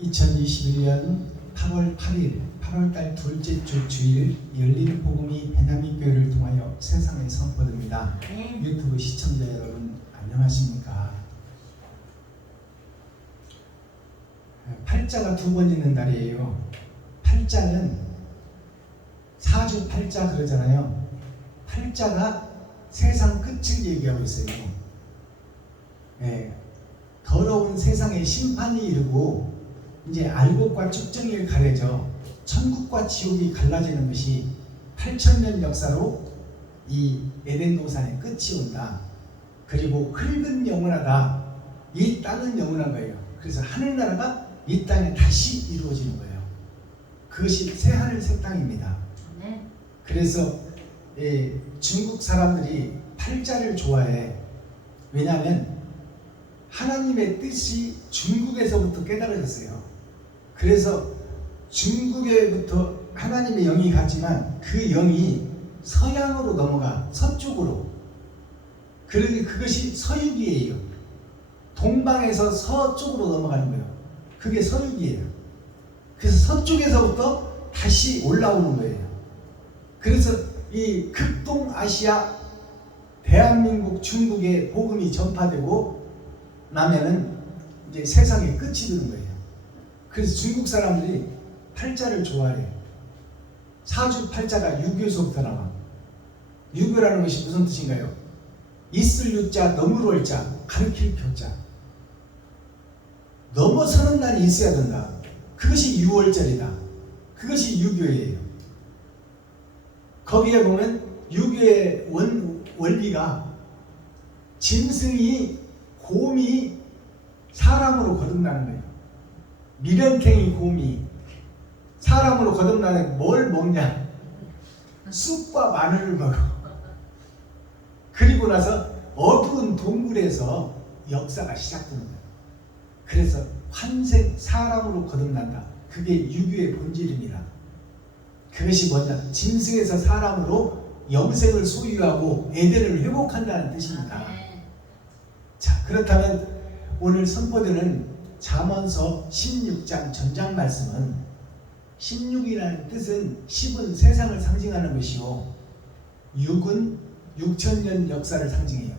2021년 8월 8일 8월달 둘째 주 주일 열린 복음이 베냐민 교회를 통하여 세상에 선포됩니다. 유튜브 시청자 여러분 안녕하십니까? 팔자가 두 번 있는 날이에요. 팔자는 사주 팔자 그러잖아요. 팔자가 세상 끝을 얘기하고 있어요. 더러운 세상의 심판이 이르고 이제 알곡과 쭉정이를 가려져 천국과 지옥이 갈라지는 것이 8,000년 역사로 이 에덴 동산의 끝이 온다. 그리고 흙은 영원하다. 이 땅은 영원한 거예요. 그래서 하늘나라가 이 땅에 다시 이루어지는 거예요. 그것이 새하늘 새 땅입니다. 그래서 중국 사람들이 팔자를 좋아해. 왜냐하면 하나님의 뜻이 중국에서부터 깨달아졌어요. 그래서 중국에부터 하나님의 영이 갔지만 그 영이 서양으로 넘어가 서쪽으로. 그러니 그것이 서육이에요. 동방에서 서쪽으로 넘어가는 거예요. 그게 서육이에요. 그래서 서쪽에서부터 다시 올라오는 거예요. 그래서 이 극동아시아 대한민국 중국에 복음이 전파되고 나면은 이제 세상의 끝이 되는 거예요. 그래서 중국 사람들이 팔자를 좋아해요. 사주 팔자가 유교에서부터 나와. 유교라는 것이 무슨 뜻인가요? 있을 유자, 넘을 자, 가르칠 표자. 넘어서는 날이 있어야 된다. 그것이 유월절이다. 그것이 유교예요. 거기에 보면 유교의 원리가 짐승이 곰이 사람으로 거듭나는 거예요. 미련탱이 곰이 사람으로 거듭나는 뭘 먹냐? 쑥과 마늘을 먹어. 그리고 나서 어두운 동굴에서 역사가 시작되는 거예요. 그래서 환생 사람으로 거듭난다. 그게 유교의 본질입니다. 그것이 뭐냐? 짐승에서 사람으로 영생을 소유하고 에덴을 회복한다는 뜻입니다. 자, 그렇다면 오늘 선포되는 잠언서 16장 전장 말씀은 16이라는 뜻은 10은 세상을 상징하는 것이요 6은 6,000년 역사를 상징해요.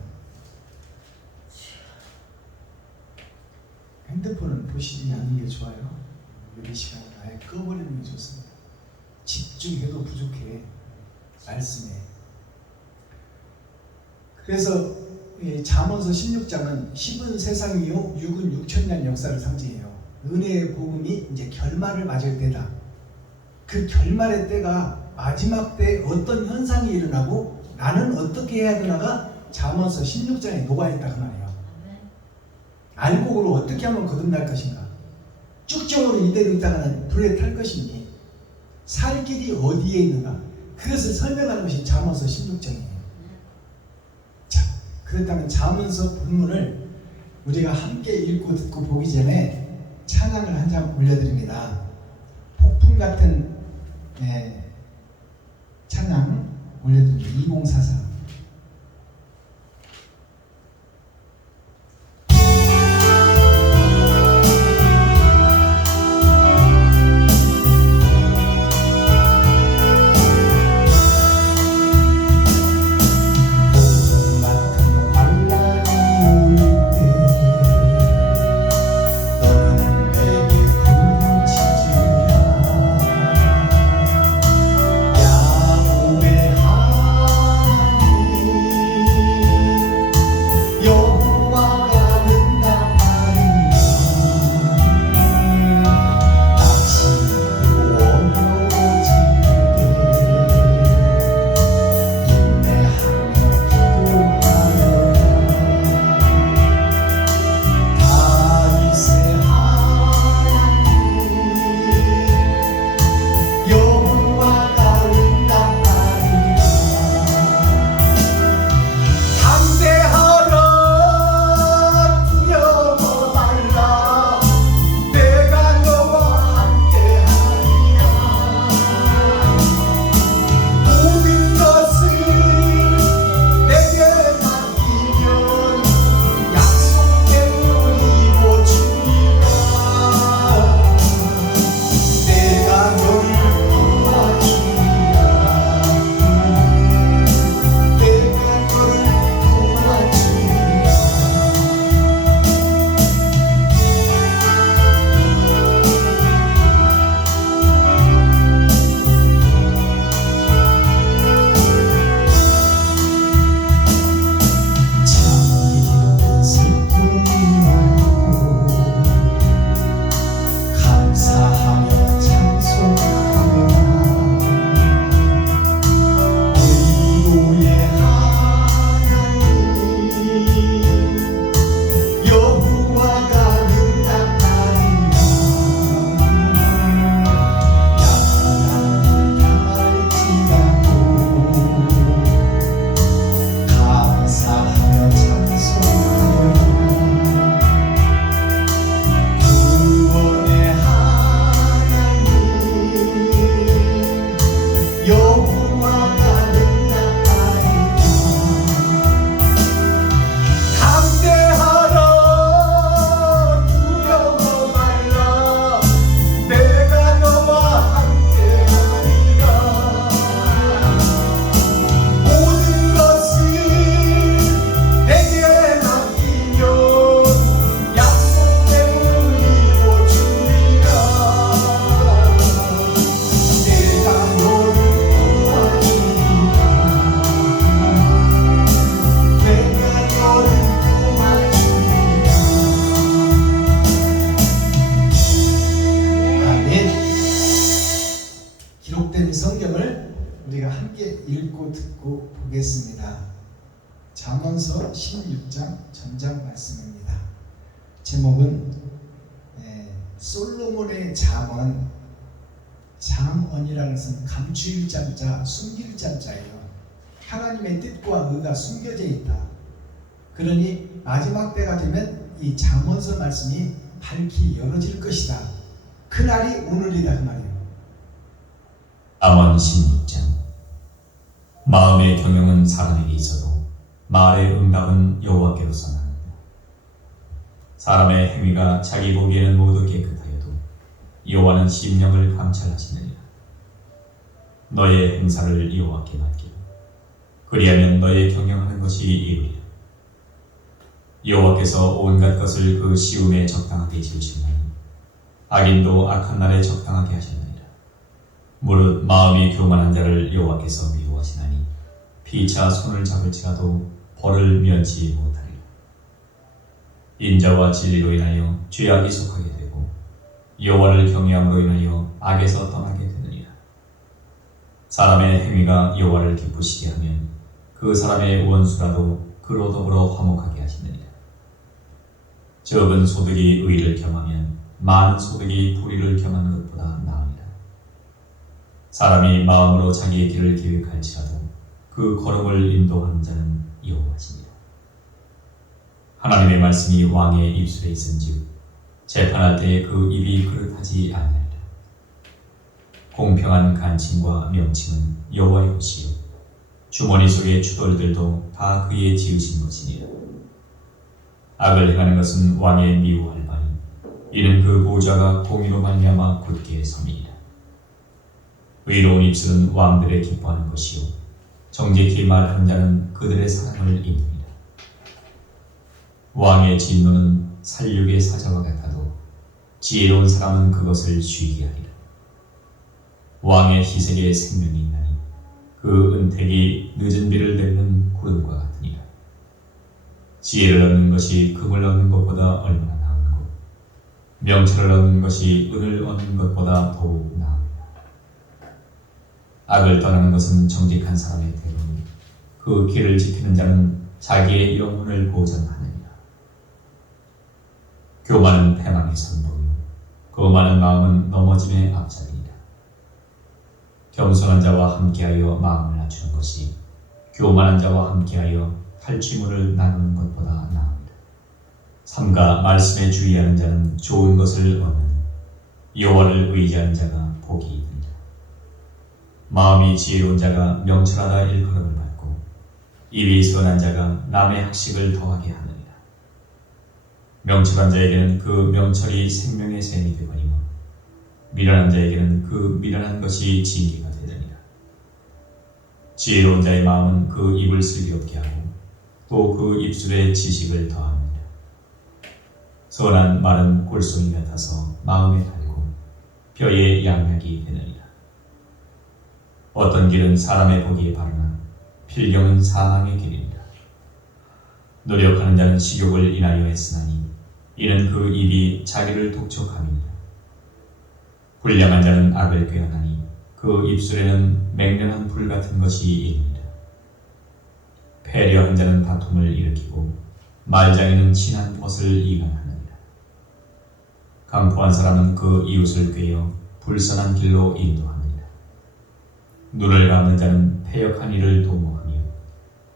핸드폰은 보시지 않는 게 좋아요. 이 시간에 아예 꺼버리는 게 좋습니다. 집중해도 부족해. 말씀에. 그래서 잠언서 16장은 10은 세상이요 6은 6,000년 역사를 상징해요. 은혜의 복음이 이제 결말을 맞을 때다. 그 결말의 때가 마지막 때 어떤 현상이 일어나고 나는 어떻게 해야 되나가 잠언서 16장에 녹아있다 그 말이에요. 알곡으로 어떻게 하면 거듭날 것인가? 쭉정으로 이대로 있다가는 불에 탈 것이니 살 길이 어디에 있는가? 그것을 설명하는 것이 잠언서 16장이에요. 자, 그렇다면 잠언서 본문을 우리가 함께 읽고 듣고 보기 전에 찬양을 한 장 올려드립니다. 폭풍 같은 찬양 올려드립니다. 2044. 야곱의 하나님 읽고 듣고 보겠습니다. 잠언서 16장 전장 말씀입니다. 제목은 솔로몬의 잠언. 잠언이라는 것은 감추일 잠자, 숨길 잠자예요. 하나님의 뜻과 의가 숨겨져 있다. 그러니 마지막 때가 되면 이 잠언서 말씀이 밝히 열어질 것이다. 그날이 오늘이다 그 말이에요. 잠언 16장. 마음의 경영은 사람에게 있어도 말의 응답은 여호와께로서 나는다. 사람의 행위가 자기 보기에는 모두 깨끗하여도 여호와는 심령을 감찰하시느니라. 너의 행사를 여호와께 맡기라. 그리하면 너의 경영하는 것이 이루리라. 여호와께서 온갖 것을 그 시음에 적당하게 지으시나니 악인도 악한 날에 적당하게 하셨느니라. 무릇 마음이 교만한 자를 여호와께서 미워하시나니 피차 손을 잡을지라도 벌을 면치 못하리라. 인자와 진리로 인하여 죄악이 속하게 되고 여호와를 경외함으로 인하여 악에서 떠나게 되느니라. 사람의 행위가 여호와를 기쁘시게 하면 그 사람의 원수라도 그로 더불어 화목하게 하시느니라. 적은 소득이 의를 겸하면 많은 소득이 불의를 겸하는 것보다 나으니라. 사람이 마음으로 자기의 길을 계획할지라도 그 걸음을 인도하는 자는 여호와시니라. 하나님의 말씀이 왕의 입술에 있은즉 재판할 때에 그 입이 그릇하지 아니하리라. 공평한 간칭과 명칭은 여호와의 것이요 주머니 속의 추돌들도 다 그의 지으신 것이니라. 악을 행하는 것은 왕의 미워할 바니 이는 그 보좌가 공의로 말미암아 굳게 섬이니라. 의로운 입술은 왕들의 기뻐하는 것이요 정직히 말하는 자는 그들의 사랑을 입느니라. 왕의 진노는 살육의 사자와 같아도 지혜로운 사람은 그것을 쉬게 하리라. 왕의 희색에 생명이 있나니 그 은택이 늦은 비를 내리는 구름과 같으니라. 지혜를 얻는 것이 금을 얻는 것보다 얼마나 나은고 명철을 얻는 것이 은을 얻는 것보다 더욱 나으니라. 악을 떠나는 것은 정직한 사람의 대로니 그 길을 지키는 자는 자기의 영혼을 보전하느니라. 교만은 패망의 선봉이요 거만한 마음은 넘어짐의 앞자리니라. 겸손한 자와 함께하여 마음을 낮추는 것이 교만한 자와 함께하여 탈취물을 나누는 것보다 나으니라. 삼가 말씀에 주의하는 자는 좋은 것을 얻으니 여호와를 의지하는 자가 복이 있느니라. 마음이 지혜로운 자가 명철하다 일컬음을 받고 입이 선한 자가 남의 학식을 더하게 하느니라. 명철한 자에게는 그 명철이 생명의 샘이 되거니와 미련한 자에게는 그 미련한 것이 징계가 되느니라. 지혜로운 자의 마음은 그 입을 슬기롭게 하고 또 그 입술에 지식을 더하느니라. 선한 말은 골송이 같아서 마음에 달고 뼈에 양약이 되느니라. 어떤 길은 사람의 보기에 바르나 필경은 사망의 길이니라. 노력하는 자는 식욕을 인하여 애쓰나니 이는 그 입이 자기를 독촉함이니라. 불량한 자는 악을 꾀하나니 그 입술에는 맹렬한 불 같은 것이 있느니라. 패려한 자는 다툼을 일으키고 말장에는 친한 벗을 이간하느니라. 강포한 사람은 그 이웃을 꾀어 불선한 길로 인도하느니라. 눈을 감는 자는 패역한 일을 도모하며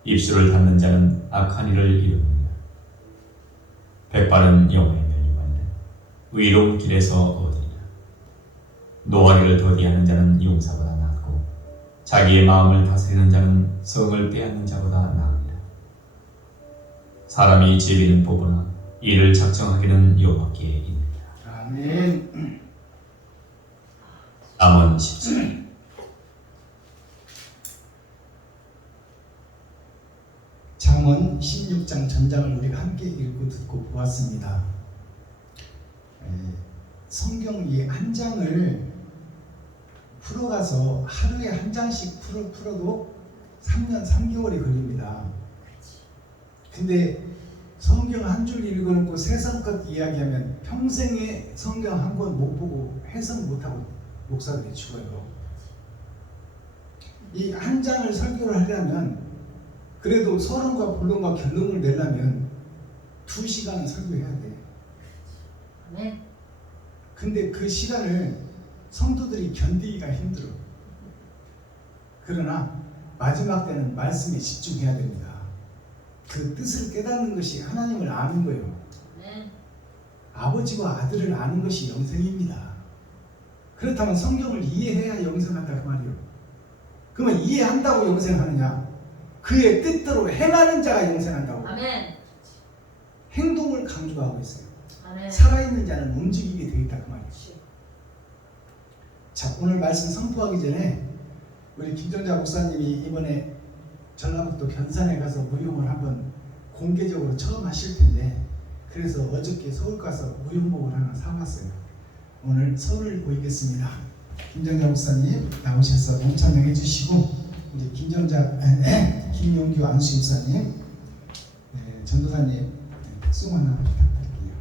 입술을 닫는 자는 악한 일을 이루느니라. 백발은 영혼의 면류관이라. 의로운 길에서 얻으리라. 노하기를 더디하는 자는 용사보다 낫고 자기의 마음을 다스리는 자는 성을 빼앗는 자보다 나으니라. 사람이 제비는 뽑으나 이를 작정하기는 여호와께 있느니라. 아멘. 잠언 17. 잠언 16장 전장을 우리가 함께 읽고 듣고 보았습니다. 성경 이 한 장을 풀어가서 하루에 한 장씩 풀어도 3년 3개월이 걸립니다. 근데 성경 한 줄 읽어놓고 세상껏 이야기하면 평생에 성경 한 권 못 보고 해석 못하고 목사들이 죽어요. 이 한 장을 설교를 하려면 그래도 서론과 본론과 결론을 내려면 2시간은 설교해야 돼. 아멘. 근데 그 시간을 성도들이 견디기가 힘들어. 그러나 마지막 때는 말씀에 집중해야 됩니다. 그 뜻을 깨닫는 것이 하나님을 아는 거예요. 아멘. 아버지와 아들을 아는 것이 영생입니다. 그렇다면 성경을 이해해야 영생한다 그 말이에요. 그러면 이해한다고 영생하느냐? 그의 뜻대로 행하는 자가 영생한다고. 아멘. 행동을 강조하고 있어요. 아멘. 살아있는 자는 움직이게 되어 있다 그 말이에요. 자, 오늘 말씀 선포하기 전에 우리 김정자 목사님이 이번에 전라북도 변산에 가서 무용을 한번 공개적으로 처음 하실 텐데, 그래서 어저께 서울 가서 무용복을 하나 사왔어요. 오늘 서울을 보이겠습니다. 김정자 목사님 나오셔서 동참해 주시고, 이제 김용규 안수 집사님, 전도사님 박수 하나 부탁드릴게요.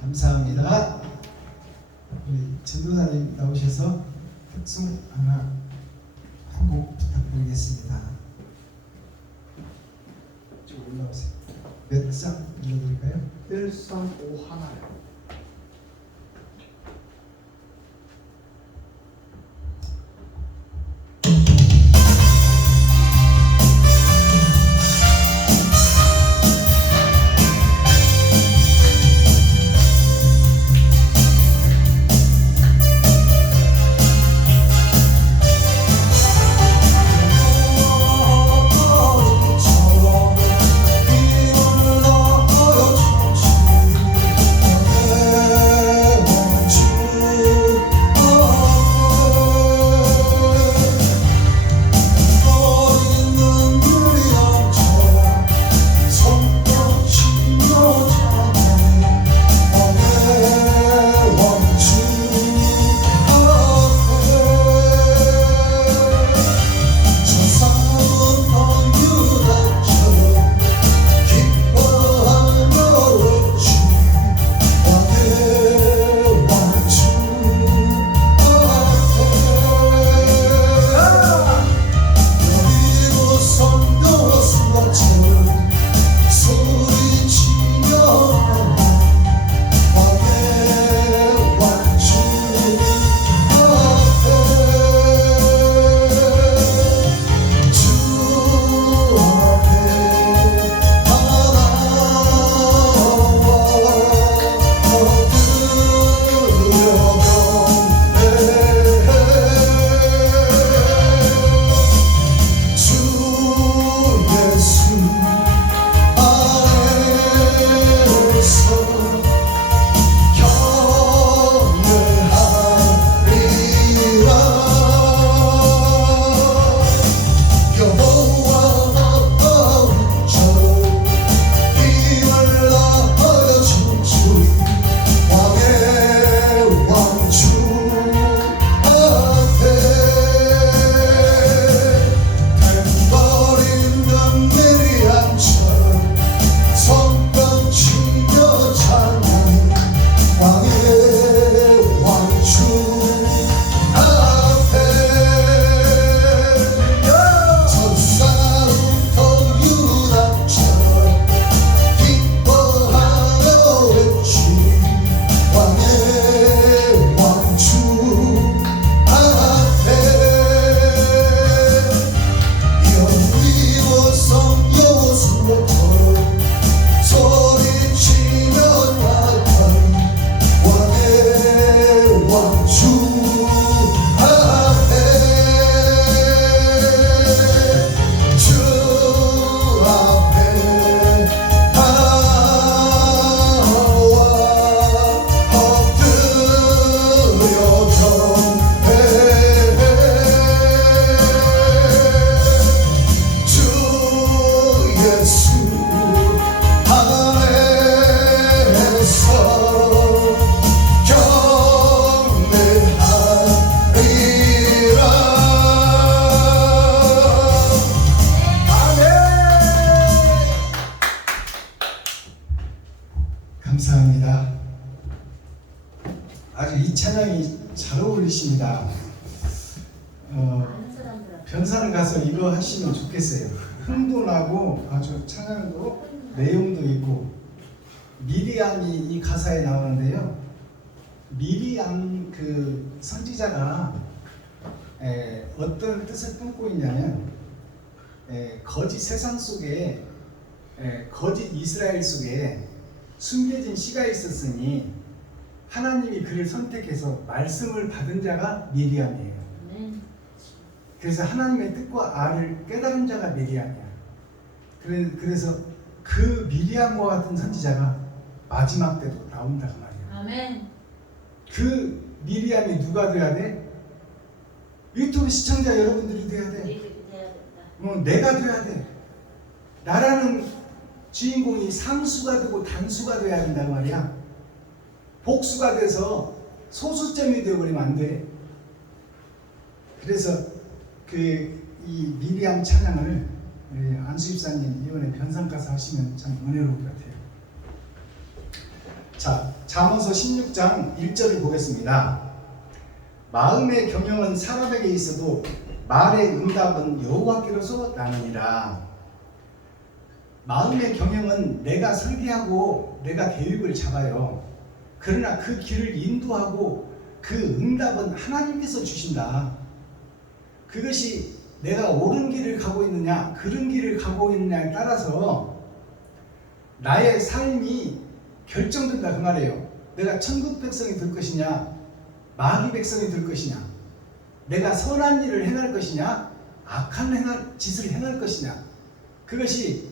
감사합니다. 우리 전도사님 나오셔서 특송 하나 한 곡 부탁드리겠습니다. 좀 올라오세요. 몇 장 불러드릴까요? 135 하나요. 것입니다. 많은 사람들한테 변산을 가서 이거 하시면 좋겠어요. 흥도 나고 아주 찬양도 내용도 있고 미리암이 이 가사에 나오는데요. 미리암 그 선지자가 어떤 뜻을 품고 있냐면 거짓 세상 속에 거짓 이스라엘 속에 숨겨진 씨가 있었으니 하나님이 그를 선택해서 말씀을 받은 자가 미리암이에요. 아멘. 그래서 하나님의 뜻과 알을 깨달은 자가 미리암이야. 그래서 그 미리암과 같은 선지자가 마지막 때도 나온다고 말이야. 아멘. 그 미리암이 누가 돼야 돼? 유튜브 시청자 여러분들이 돼야 돼. 우리들이 돼야 된다. 내가 돼야 돼. 나라는 주인공이 상수가 되고 단수가 돼야 된단 말이야. 복수가 돼서 소수점이 되어버리면 안 돼. 그래서 이 미리암 찬양을 안수 집사님 이번에 변상가서 하시면 참 은혜로울 것 같아요. 자, 잠언서 16장 1절을 보겠습니다. 마음의 경영은 사람에게 있어도 말의 응답은 여호와께로서 나느니라. 마음의 경영은 내가 설계하고 내가 계획을 잡아요. 그러나 그 길을 인도하고 그 응답은 하나님께서 주신다. 그것이 내가 옳은 길을 가고 있느냐 그른 길을 가고 있느냐에 따라서 나의 삶이 결정된다 그 말이에요. 내가 천국 백성이 될 것이냐 마귀 백성이 될 것이냐, 내가 선한 일을 행할 것이냐 악한 짓을 행할 것이냐, 그것이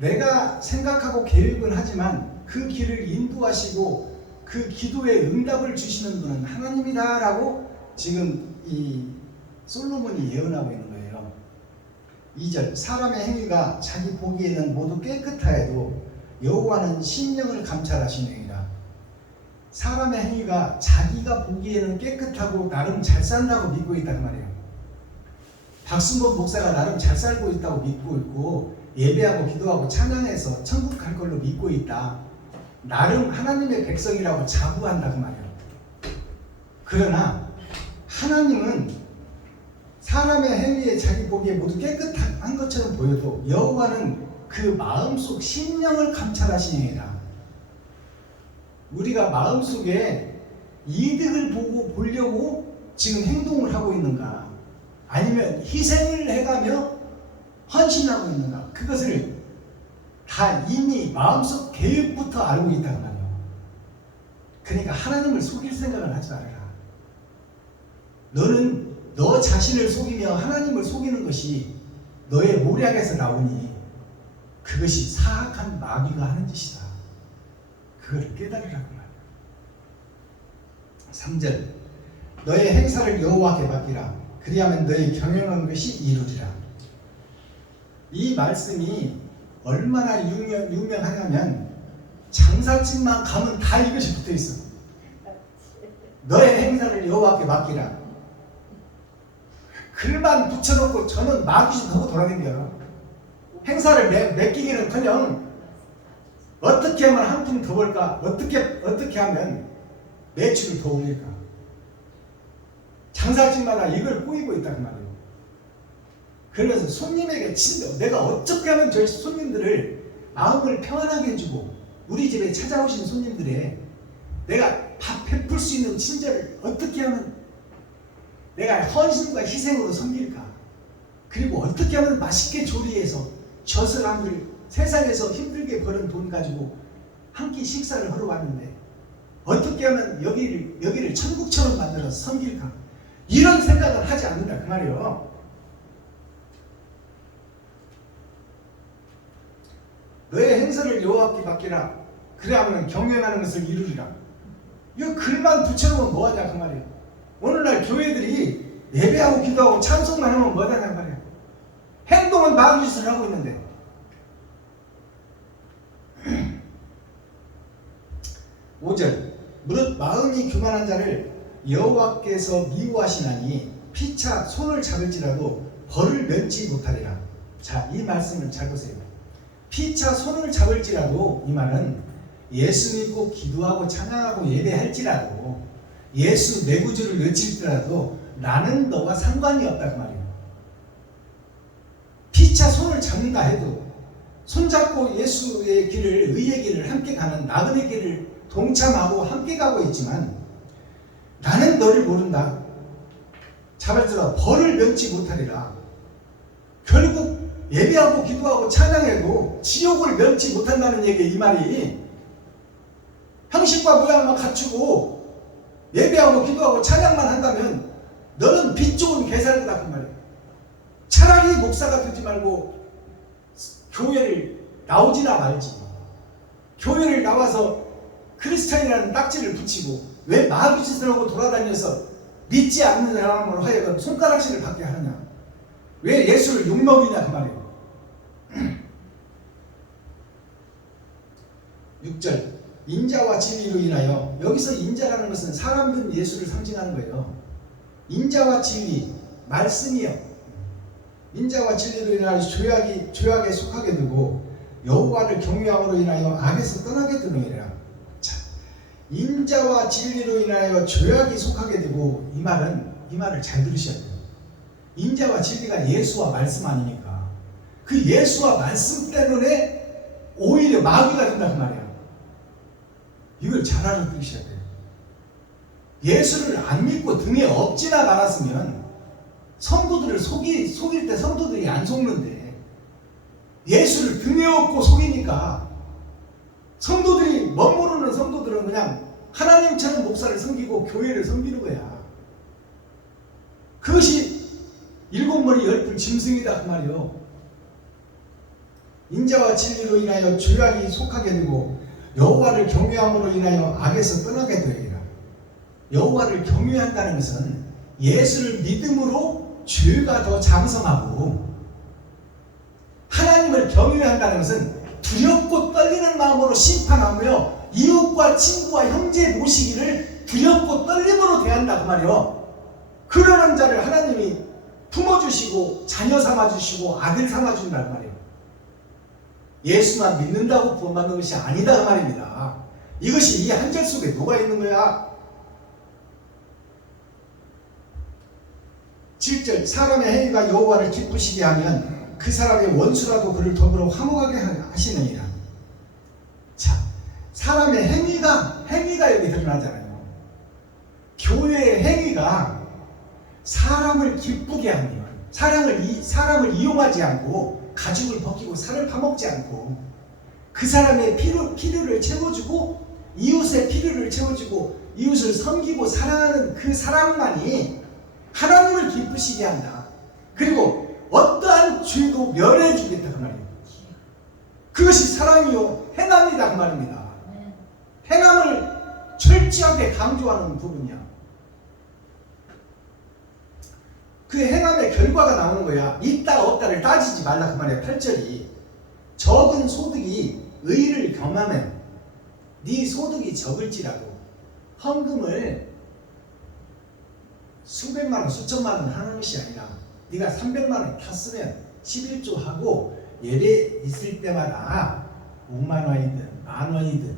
내가 생각하고 계획은 하지만 그 길을 인도하시고 그 기도에 응답을 주시는 분은 하나님이다 라고 지금 이 솔로몬이 예언하고 있는 거예요. 2절 사람의 행위가 자기 보기에는 모두 깨끗하여도 여호와는 심령을 감찰하시느니라. 사람의 행위가 자기가 보기에는 깨끗하고 나름 잘 산다고 믿고 있단 말이에요. 박순범 목사가 나름 잘 살고 있다고 믿고 있고 예배하고 기도하고 찬양해서 천국 갈 걸로 믿고 있다. 나름 하나님의 백성이라고 자부한다 그 말이에요. 그러나 하나님은 사람의 행위에 자기 보기에 모두 깨끗한 것처럼 보여도 여호와는 그 마음속 심령을 감찰하시니라. 우리가 마음속에 이득을 보려고 지금 행동을 하고 있는가, 아니면 희생을 해가며 헌신하고 있는가, 그것을 다 이미 마음속 계획부터 알고 있단 말이에요. 그러니까 하나님을 속일 생각을 하지 말아라. 너는 너 자신을 속이며 하나님을 속이는 것이 너의 모략에서 나오니 그것이 사악한 마귀가 하는 짓이다. 그걸 깨달으라고 말이야. 3절 너의 행사를 여호와께 맡기라. 그리하면 너의 경영한 것이 이루리라. 이 말씀이 얼마나 유명하냐면 장사집만 가면 다 이것이 붙어있어. 너의 행사를 여호와께 맡기라. 글만 붙여놓고 저는 마귀짓 하고 돌아다녀요. 행사를 맡기기는커녕 어떻게 하면 한 푼 더 벌까? 어떻게 하면 매출을 더 올릴까? 장사집마다 이걸 꾸이고 있단 말이에요. 그래서 손님에게 진짜 내가 어떻게 하면 저희 손님들을 마음을 평안하게 해주고 우리 집에 찾아오신 손님들의 내가 밥 베풀 수 있는 친절을 어떻게 하면 내가 헌신과 희생으로 섬길까? 그리고 어떻게 하면 맛있게 조리해서 저 사람들 세상에서 힘들게 버는 돈 가지고 한 끼 식사를 하러 왔는데 어떻게 하면 여기를 천국처럼 만들어서 섬길까? 이런 생각을 하지 않는다 그 말이에요. 너의 행사를 여호와께 맡기라. 그래야만 경영하는 것을 이루리라. 이거 글만 붙여놓으면 뭐하냐 그 말이에요. 오늘날 교회들이 예배하고 기도하고 찬송만 하면 뭐하냐 그 말이에요. 행동은 마귀 짓을 하고 있는데. 5절 무릇 마음이 교만한 자를 여호와께서 미워하시나니 피차 손을 잡을지라도 벌을 면치 못하리라. 자, 이 말씀을 잘 보세요. 피차 손을 잡을지라도 이 말은 예수 믿고 기도하고 찬양하고 예배할지라도 예수 내 구주를 외칠지라도 나는 너와 상관이 없다 그 말이에요. 피차 손을 잡는다 해도 손잡고 예수의 길을, 의의 길을 함께 가는 나그네 길을 동참하고 함께 가고 있지만 나는 너를 모른다. 자발적으로 벌을 면치 못하리라. 결국 예배하고 기도하고 찬양해도 지옥을 면치 못한다는 얘기예요. 이 말이 형식과 모양만 갖추고 예배하고 기도하고 찬양만 한다면 너는 빛 좋은 개살이다 그 말이에요. 차라리 목사가 되지 말고 교회를 나오지나 말지. 교회를 나와서 크리스찬이라는 딱지를 붙이고 왜 마귀짓을 하고 돌아다녀서 믿지 않는 사람으로 하여금 손가락질을 받게 하느냐. 왜 예수를 욕먹이냐 그 말이에요. 6절 인자와 진리로 인하여, 여기서 인자라는 것은 사람된 예수를 상징하는 거예요. 인자와 진리, 말씀이요. 인자와 진리로 인하여 죄악에 속하게 되고 여호와를 경외함으로 인하여 악에서 떠나게 되느니라. 자, 인자와 진리로 인하여 죄악이 속하게 되고, 이 말을 잘 들으셔야 돼요. 인자와 진리가 예수와 말씀 아닙니까? 그 예수와 말씀 때문에 오히려 마귀가 된다 그 말이야. 이걸 잘 알아들으셔야 돼요. 예수를 안 믿고 등에 업지나 말았으면 성도들을 속일 때 성도들이 안 속는데, 예수를 등에 업고 속이니까 성도들이, 멋모르는 성도들은 그냥 하나님처럼 목사를 섬기고 교회를 섬기는 거야. 그것이 일곱 머리 열풀 짐승이다 그 말이요. 인자와 진리로 인하여 죄악이 속하게 되고 여호와를 경외함으로 인하여 악에서 떠나게 되리라. 여호와를 경외한다는 것은 예수를 믿음으로 죄가 더 장성하고, 하나님을 경외한다는 것은 두렵고 떨리는 마음으로 심판하며 이웃과 친구와 형제 모시기를 두렵고 떨림으로 대한다 그 말이요. 그러는 자를 하나님이 품어주시고 자녀 삼아주시고 아들 삼아준다는 말이에요. 예수만 믿는다고 구원받는 것이 아니다 그 말입니다. 이것이 이 한 절 속에 녹아 있는 거야. 7절 사람의 행위가 여호와를 기쁘시게 하면 그 사람의 원수라도 그를 더불어 화목하게 하시느니라. 자, 사람의 행위가 여기 드러나잖아요. 교회의 행위가 사람을 기쁘게 하면, 사람을 이용하지 않고 가죽을 벗기고 살을 파먹지 않고 그 사람의 필요를 채워주고 이웃의 필요를 채워주고 이웃을 섬기고 사랑하는 그 사람만이 하나님을 기쁘시게 한다. 그리고 어떠한 죄도 멸해주겠다 그 말이에요. 그것이 사랑이요 행함이다 그 말입니다. 행함을 철저하게 강조하는 부분이야. 그 행함의 결과가 나오는 거야. 있다 없다를 따지지 말라 그 말이야. 8절이 적은 소득이 의를 겸하면 네 소득이 적을지라도 헌금을 수백만 원, 수천만 원 하는 것이 아니라 네가 300만 원 탔으면 11조 하고 예배 있을 때마다 5만 원이든 만 원이든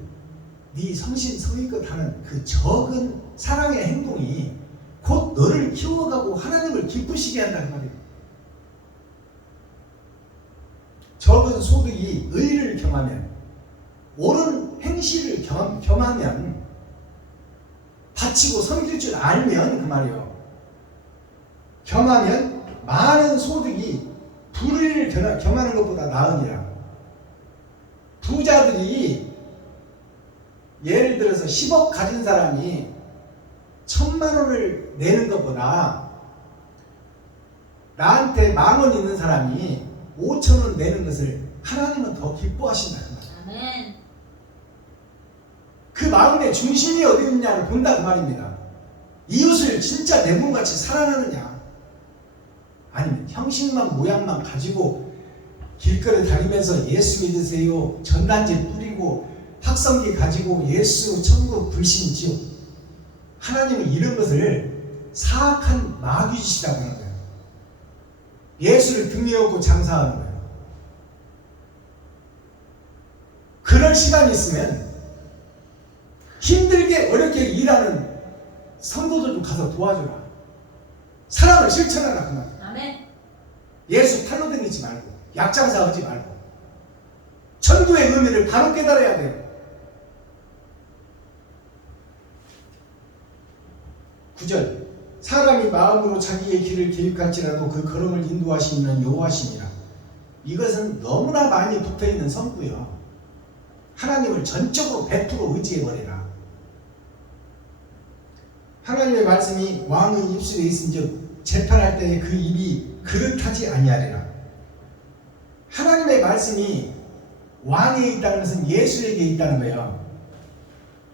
네 성심성의껏 하는 그 적은 사랑의 행동이 곧 너를 키워가고 하나님을 기쁘시게 한다는 말이에요. 적은 소득이 의를 겸하면, 옳은 행실을 겸하면, 바치고 섬길 줄 알면 그 말이에요. 겸하면 많은 소득이 불의를 겸하는 것보다 나으니라. 부자들이 예를 들어서 10억 가진 사람이 1000만 원을 내는 것보다 나한테 10,000원 있는 사람이 5,000원 내는 것을 하나님은 더 기뻐하신다는 말이에요. 아멘. 그 마음의 중심이 어디 있느냐를 본다 그 말입니다. 이웃을 진짜 내 몸같이 사랑하느냐, 아니면 형식만 모양만 가지고 길거리 다니면서 예수 믿으세요 전단지 뿌리고 확성기 가지고 예수 천국 불신 지옥, 하나님은 이런 것을 사악한 마귀짓이라고 하는 거예요. 예수를 등에 업고 장사하는 거예요. 그럴 시간이 있으면 힘들게 어렵게 일하는 성도들 좀 가서 도와줘라. 사랑을 실천하라 그 말. 아멘. 예수 팔로 다니지 말고 약장사 하지 말고 천국의 의미를 바로 깨달아야 돼요. 9절 사람이 마음으로 자기의 길을 계획할지라도 그 걸음을 인도하시는 여호와시니라. 이것은 너무나 많이 붙어있는 선구요. 하나님을 전적으로 100% 의지해버리라. 하나님의 말씀이 왕의 입술에 있은즉 재판할 때에 그 입이 그릇하지 아니하리라. 하나님의 말씀이 왕에 있다는 것은 예수에게 있다는 거예요.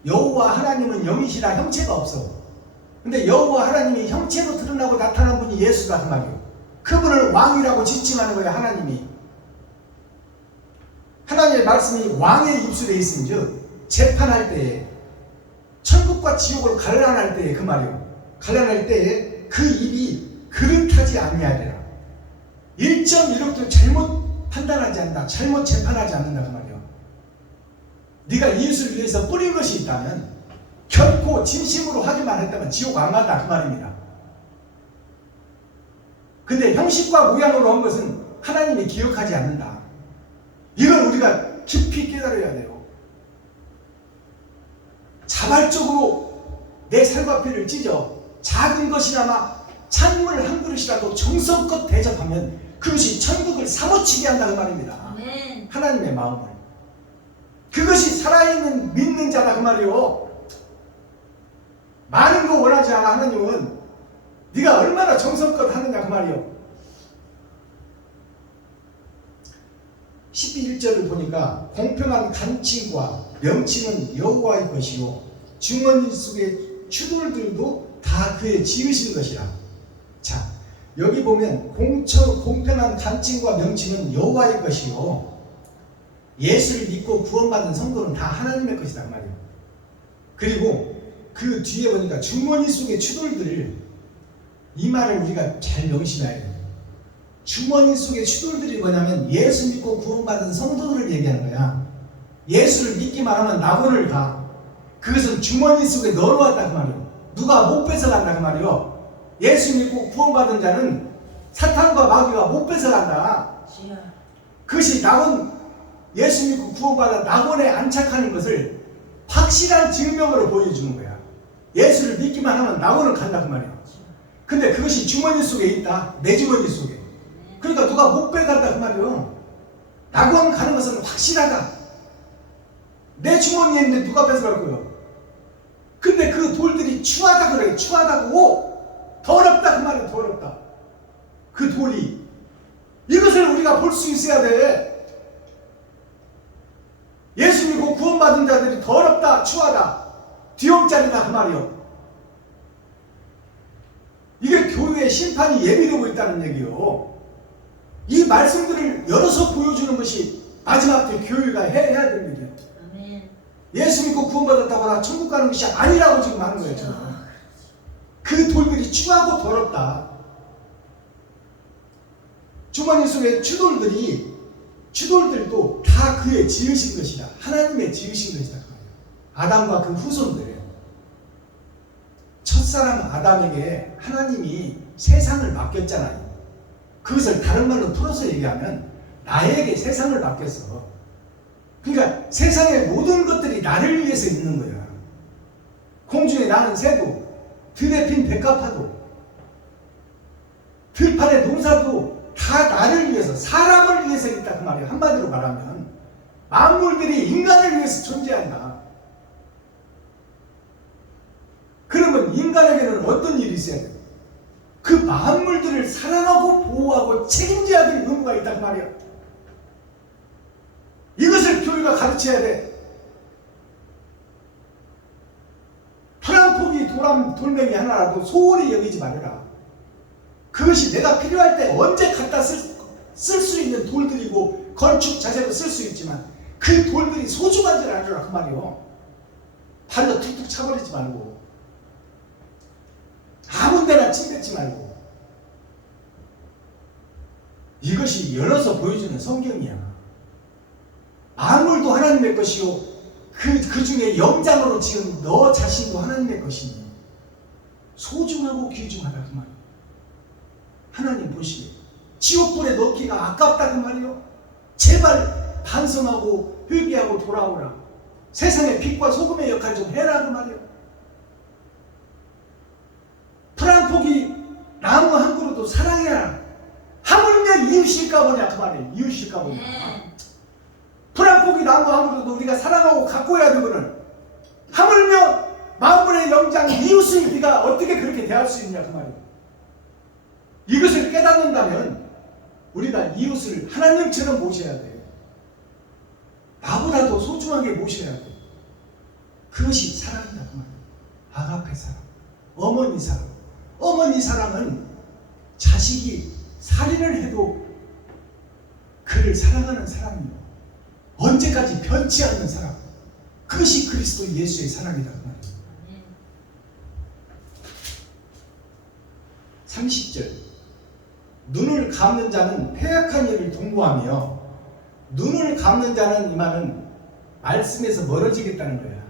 여호와 하나님은 영이시라 형체가 없어. 근데 여호와 하나님이 형체로 드러나고 나타난 분이 예수다 그 말이에요. 그분을 왕이라고 지칭하는 거예요. 하나님의 말씀이 왕의 입술에 있은즉 재판할 때에 천국과 지옥을 갈라낼 때에 그 말이에요. 갈라낼 때에 그 입이 그릇하지 아니하리라. 1.1억도 잘못 판단하지 않는다. 잘못 재판하지 않는다 그 말이에요. 네가 이웃을 위해서 뿌린 것이 있다면 결코 진심으로 하기만 했다면 지옥 안 간다 그 말입니다. 근데 형식과 모양으로 한 것은 하나님이 기억하지 않는다. 이걸 우리가 깊이 깨달아야 돼요. 자발적으로 내 살과 피를 찢어 작은 것이나마 찬물 한 그릇이라도 정성껏 대접하면 그것이 천국을 사모치게 한다 그 말입니다. 아멘. 하나님의 마음을. 그것이 살아있는 믿는 자다 그 말이요. 많은 거 원하지 않아. 하나님은 네가 얼마나 정성껏 하느냐 그 말이요. 11절을 보니까 공평한 간칭과 명칭은 여호와의 것이요 주머니 속의 추돌들도 다 그의 지으신 것이라. 자, 여기 보면 공평한 간칭과 명칭은 여호와의 것이요 예수를 믿고 구원받은 성도는 다 하나님의 것이다 그 말이에요. 그리고 그 뒤에 보니까 주머니 속의 추돌들, 이 말을 우리가 잘 명심해야 돼요. 주머니 속의 추돌들이 뭐냐면 예수 믿고 구원받은 성도들을 얘기하는 거야. 예수를 믿기만 하면 낙원을 가. 그것은 주머니 속에 넣어놓았다 그 말이에요. 누가 못 뺏어간다 그 말이에요. 예수 믿고 구원받은 자는 사탄과 마귀가 못 뺏어간다. 그것이 낙원, 예수 믿고 구원받아 낙원에 안착하는 것을 확실한 증명으로 보여주는 거야. 예수를 믿기만 하면 낙원을 간다 그 말이에요. 근데 그것이 주머니 속에 있다. 내 주머니 속에. 그러니까 누가 못 빼간다 그 말이에요. 낙원 가는 것은 확실하다. 내 주머니에 있는데 누가 뺏어갈 거예요. 근데 그 돌들이 추하다 그래요. 추하다고. 더럽다 그 말이에요. 더럽다. 그 돌이. 이것을 우리가 볼 수 있어야 돼. 예수 믿고 구원받은 자들이 더럽다, 추하다, 뒤엄짜리다 그 말이요. 이게 교회의 심판이 예비되고 있다는 얘기요. 이 말씀들을 열어서 보여주는 것이 마지막 때 교회가 해야 되는 일이에요. 아멘. 예수 믿고 구원받았다고 나 천국 가는 것이 아니라고 지금 하는 거예요. 저는. 그 돌들이 추하고 더럽다. 주머니 속의 추돌들도 다 그의 지으신 것이다. 하나님의 지으신 것이다. 아담과 그 후손들이에요. 첫사람 아담에게 하나님이 세상을 맡겼잖아요. 그것을 다른 말로 풀어서 얘기하면 나에게 세상을 맡겼어. 그러니까 세상의 모든 것들이 나를 위해서 있는 거야. 공중에 나는 새도, 들에 핀 백합화도, 들판의 농사도 다 나를 위해서, 사람을 위해서 있다 그 말이에요. 한마디로 말하면 만물들이 인간을 위해서 존재한다. 그러면 인간에게는 어떤 일이 있어야 돼요? 그 만물들을 사랑하고 보호하고 책임져야 될 의무가 있단 말이야. 이것을 교회가 가르쳐야 돼. 풀 한 포기 돌멩이 하나라도 소홀히 여기지 말아라. 그것이 내가 필요할 때 언제 갖다 쓸 수 있는 돌들이고 건축 자재로 쓸 수 있지만 그 돌들이 소중한 줄 알아라 그 말이요. 발로 툭툭 차버리지 말고 아무 데나 침뱉지 말고. 이것이 열어서 보여주는 성경이야. 만물도 하나님의 것이요 그 중에 영장으로 지은 너 자신도 하나님의 것이니 소중하고 귀중하다 그 말이에요. 하나님 보시기에 지옥불에 넣기가 아깝다 그 말이에요. 제발 반성하고 회개하고 돌아오라. 세상의 빛과 소금의 역할 좀 해라 그 말이에요. 프랑포기 나무 한 그루도 사랑해라. 하물며 이웃일까 보냐 그 말이에요. 이웃일까 보냐. 프랑포기 나무 한 그루도 우리가 사랑하고 가꿔야 되거든. 하물며 만물의 영장 이웃을 우리가 어떻게 그렇게 대할 수 있냐 그 말이에요. 이것을 깨닫는다면 우리가 이웃을 하나님처럼 모셔야 돼요. 나보다 더 소중하게 모셔야 돼요. 그것이 사랑이다 그 말이에요. 아가페 사랑, 어머니 사랑. 어머니 사랑은 자식이 살인을 해도 그를 사랑하는 사랑이요. 언제까지 변치 않는 사랑. 그것이 그리스도 예수의 사랑이다 그 말이에요. 30절 눈을 감는 자는 패악한 일을 동거하며 눈을 감는 자는 이 말은 말씀에서 멀어지겠다는 거야.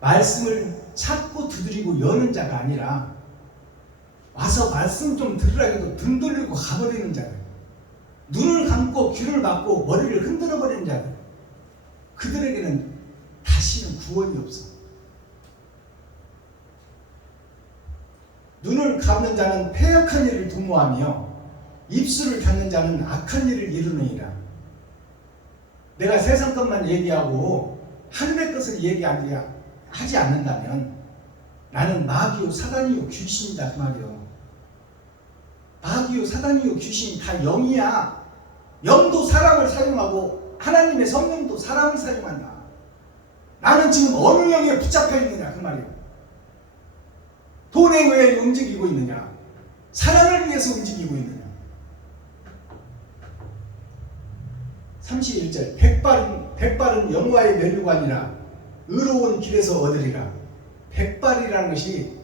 말씀을 찾고 두드리고 여는 자가 아니라 와서 말씀 좀 들으라 해도 등 돌리고 가버리는 자들. 눈을 감고 귀를 막고 머리를 흔들어 버리는 자들. 그들에게는 다시는 구원이 없어. 눈을 감는 자는 패역한 일을 도모하며 입술을 닫는 자는 악한 일을 이루느니라. 내가 세상 것만 얘기하고 하늘의 것을 얘기하지 않는다면 나는 마귀요 사단이요 귀신이다 그 말이요. 마귀요 사단이요 귀신이 다 영이야. 영도 사람을 사용하고 하나님의 성령도 사람을 사용한다. 나는 지금 어느 영에 붙잡혀 있느냐 그 말이요. 돈에 왜 움직이고 있느냐? 사랑을 위해서 움직이고 있느냐? 31절 백발은 영화의 면류관이라 의로운 길에서 얻으리라. 백발이라는 것이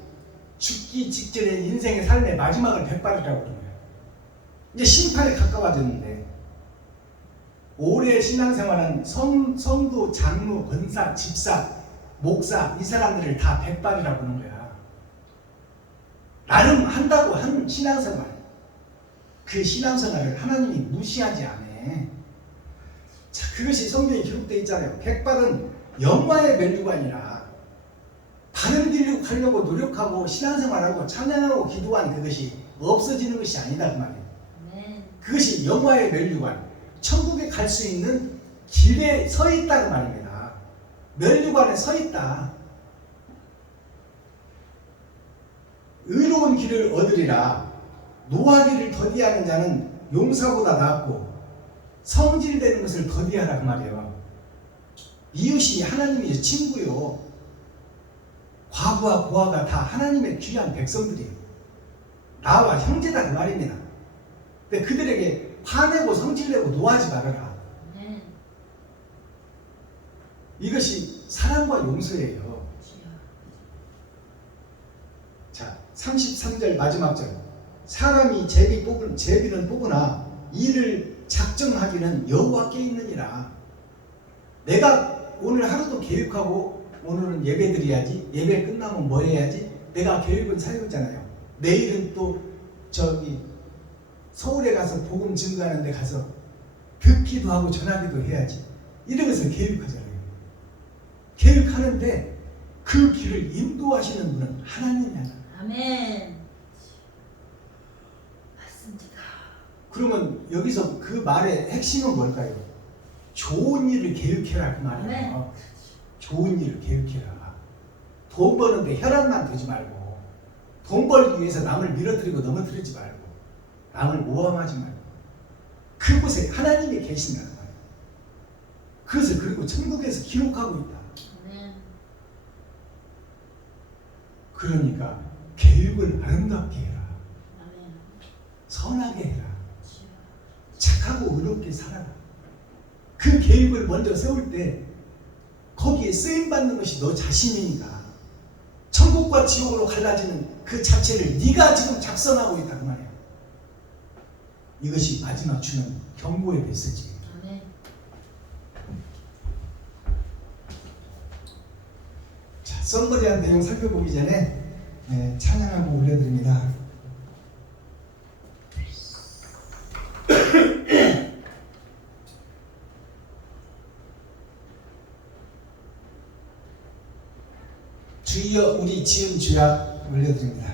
죽기 직전의 인생의 삶의 마지막을 백발이라고 그러는 거예요. 이제 심판에 가까워졌는데 올해 신앙생활은 성도, 장로, 권사, 집사, 목사 이 사람들을 다 백발이라고 그러는 거야. 나름 한다고 한 신앙생활, 그 신앙생활을 하나님이 무시하지 않아. 자, 그것이 성경에 기록되어 있잖아요. 백발은 영화의 면류관이라 바른 길로 가려고 노력하고 신앙생활하고 찬양하고 기도한 그것이 없어지는 것이 아니다 그 말이에요. 그것이 영화의 면류관, 천국에 갈 수 있는 길에 서 있다 그 말입니다. 면류관에 서 있다. 의로운 길을 얻으리라. 노하기를 더디하는 자는 용사보다 낫고 성질되는 것을 더디하라 그 말이에요. 이웃이 하나님의 친구요. 과부와 고아가 다 하나님의 귀한 백성들이에요. 나와 형제다 그 말입니다. 근데 그들에게 화내고 성질내고 노하지 말아라. 이것이 사랑과 용서예요. 자, 33절 마지막 절. 사람이 제비는 뽑으나 이를 작정하기는 여호와께 있느니라. 내가 오늘 하루도 계획하고 오늘은 예배 드려야지, 예배 끝나면 뭐 해야지, 내가 계획은 세우잖아요. 내일은 또 서울에 가서 복음 증거하는 데 가서 듣기도 하고 전하기도 해야지. 이런 것을 계획하잖아요. 계획하는데 그 길을 인도하시는 분은 하나님이야. 아멘. 맞습니다. 그러면 여기서 그 말의 핵심은 뭘까요? 좋은 일을 계획해라 그 말이에요. 네. 좋은 일을 계획해라. 돈 버는데 혈안만 되지 말고, 돈 벌기 위해서 남을 밀어뜨리고 넘어뜨리지 말고, 남을 모함하지 말고, 그곳에 하나님이 계신다는 말이에요. 그것을 그리고 천국에서 기록하고 있다. 그러니까 계획을 아름답게 해라. 선하게 해라. 착하고 의롭게 살아라. 그 계획을 먼저 세울 때 거기에 쓰임받는 것이 너 자신이니까 천국과 지옥으로 갈라지는 그 자체를 네가 지금 작성하고 있다 그 말이야. 이것이 마지막 주는 경고의 메시지예요. 자, 썸머리한 내용 살펴보기 전에 네, 찬양하고 올려드립니다. 주여 우리 지은 죄악 올려드립니다.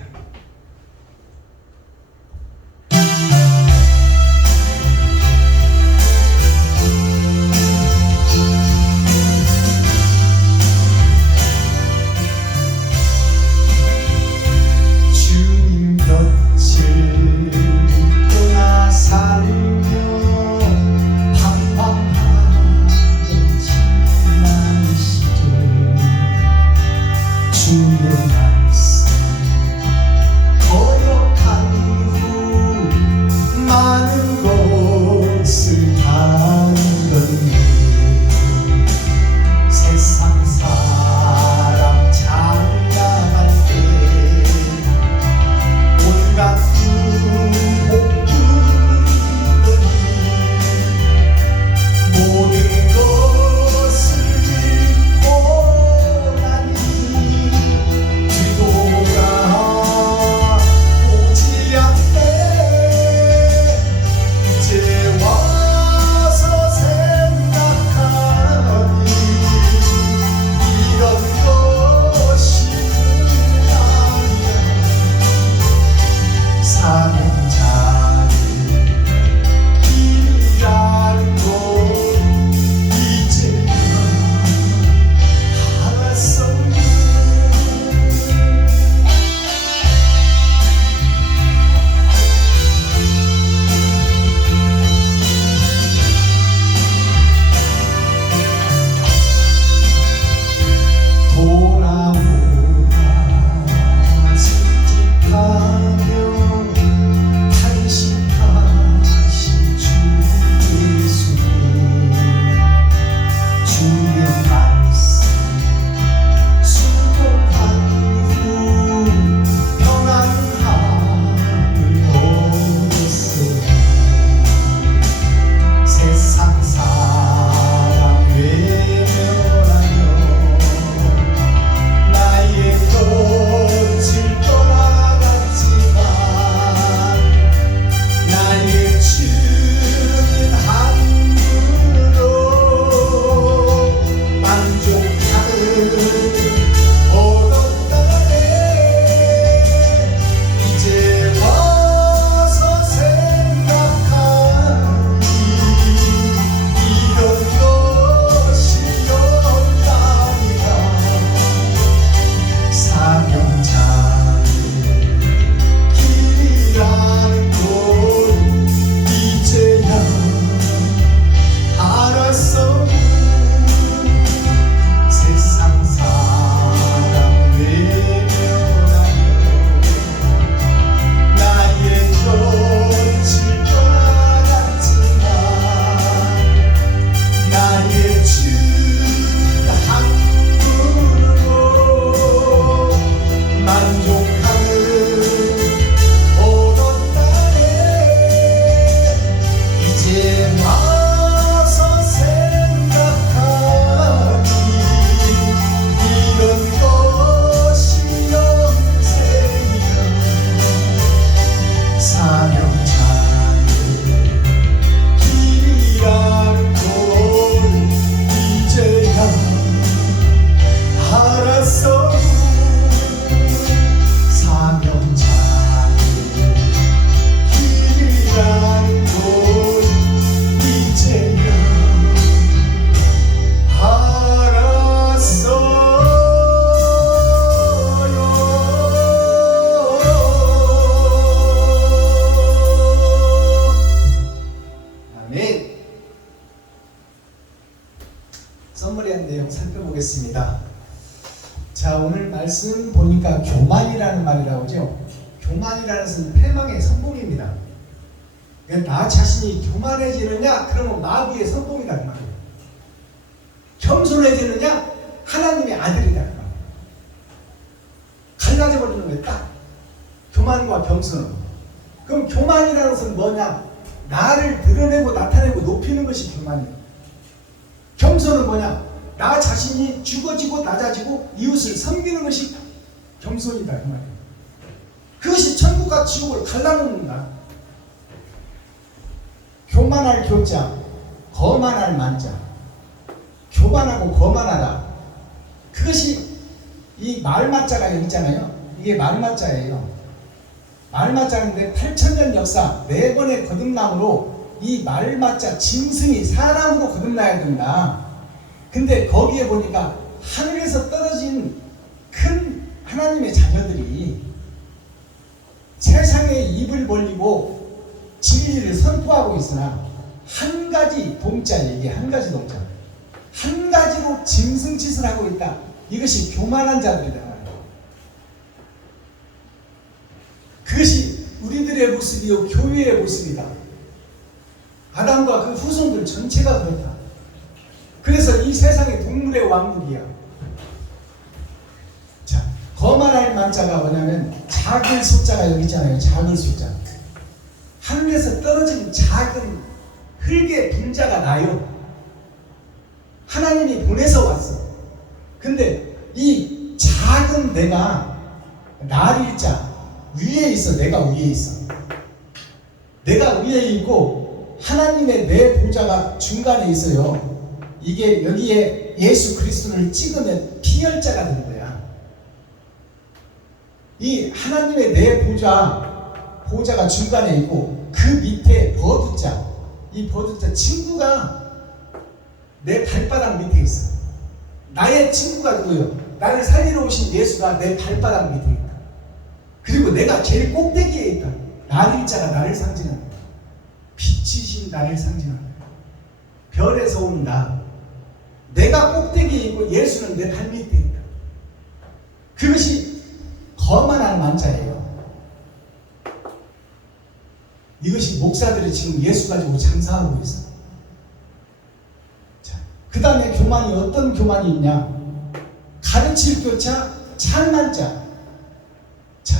주님 곁을 떠나 살며 방황하던 지난 시절 주의 말씀 거역한 후 많은 곳을 다니던 세상 사람 잘 나갈 때 온갖 복들이더니 모든 것을 잃고 나니 뒤돌아 보지 않네. 이제 와서 생각하니 이런 것이 아니야. 사는 자의 길이라는 걸 이제야 알았어. 돌아오라 승직하며 탄식하신 주 예수님 주의 말씀 순종한 후 평안함을 얻었어요. 세상 사람 외면하며 나의 곁을 떠나갔지만 나의 주님 한 분으로 만족하는 얻었다네. 이제 와서 생각하니 이런 것이 없다니라. 사명자의 길이라는 걸 이제야 알았어. 세상 사람 외면하며 나의 곁을 떠나갔지만 나의 주 한 분으로 만족하는 얻었다네. 이제 와서 생각하니 이런 것이 영생이야. 사명자의 길이라는 걸 이제야 알았어. 사명자의 길이라는 걸 이제야 알았어요. 아멘. 선물의 내용 살펴보겠습니다. 자, 오늘 말씀 보니까 교만이라는 말이 나오죠. 교만이라는 것은 패망의 선봉입니다. 그러니까 나 자신이 교만해지느냐? 그러면 마귀의 선봉이다 그 말이에요. 겸손해지느냐? 하나님의 아들이다 그 말이에요. 갈라져 버리는 거예요. 딱 교만과 겸손은. 그럼 교만이라는 것은 뭐냐? 나를 드러내고 나타내고 높이는 것이 교만이에요. 겸손은 뭐냐? 나 자신이 죽어지고 낮아지고 이웃을 섬기는 것이 겸손이다 그 말이에요. 천국과 지옥을 갈라놓는다. 교만할 교자, 거만할 만자. 교만하고 거만하다. 그것이 이 말마자가 여기 있잖아요. 이게 말마자예요. 말마자인데 8,000년 역사 4번의 거듭남으로 이 말마자 짐승이 사람으로 거듭나야 된다. 근데 거기에 보니까 하늘에서 떨어진 큰 하나님의 자녀들이 세상에 입을 벌리고 진리를 선포하고 있으나 한 가지 동자, 이게 한 가지 동자, 한 가지로 짐승짓을 하고 있다. 이것이 교만한 자들이다. 그것이 우리들의 모습이요 교회의 모습이다. 아담과 그 후손들 전체가 그렇다. 그래서 이 세상이 동물의 왕국이야. 자, 거만할 만자가 뭐냐면 작을 숫자가 여기 있잖아요. 작을 숫자. 하늘에서 떨어진 작은 흙의 분자가 나요. 하나님이 보내서 왔어. 근데 이 작은 내가 날일자 위에 있어. 내가 위에 있어. 내가 위에 있고 하나님의 내 보좌가 중간에 있어요. 이게 여기에 예수 그리스도를 찍으면 피혈자가 되는 거야. 이 하나님의 내 보좌가 중간에 있고 그 밑에 버두자, 이 버두자 친구가 내 발바닥 밑에 있어. 나의 친구가 누구요? 나를 살리러 오신 예수가 내 발바닥 밑에 있다. 그리고 내가 제일 꼭대기에 있다. 날일자가 나를 상징한다. 빛이신 나를 상징한다. 별에서 온 나. 내가 꼭대기에 있고 예수는 내 발 밑에 있다. 그것이 거만한 만자예요. 이것이 목사들이 지금 예수 가지고 장사하고 있어. 그 다음에 교만이 어떤 교만이 있냐? 가르칠 교차, 찬만자. 자,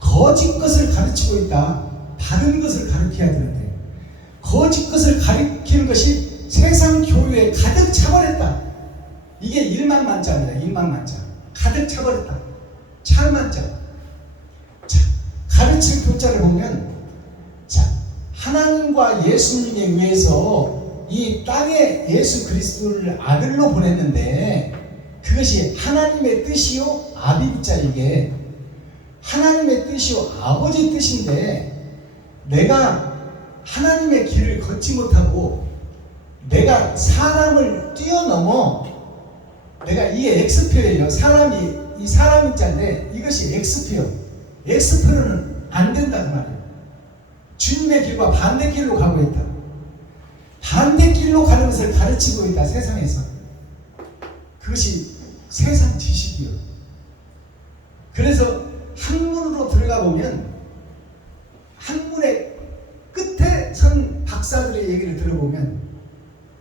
거짓 것을 가르치고 있다. 바른 것을 가르쳐야 되는데 거짓 것을 가르치는 것이 세상 교회에 가득 차버렸다. 이게 일만만자입니다. 일만만자. 가득 차버렸다. 찬만자. 자, 가르칠 교자를 보면, 자, 하나님과 예수님에 의해서 이 땅에 예수 그리스도를 아들로 보냈는데 그것이 하나님의 뜻이요 아비부자, 이게 하나님의 뜻이요 아버지 뜻인데 내가 하나님의 길을 걷지 못하고 내가 사람을 뛰어넘어, 내가 이게 X표예요. 사람이 이 사람인 자인데 이것이 X표. X표로는 안 된다 그 말이에요. 주님의 길과 반대길로 가고 있다. 반대길로 가는 것을 가르치고 있다. 세상에서. 그것이 세상 지식이요. 그래서 학문으로 들어가 보면 학문의 끝에 선 박사들의 얘기를 들어보면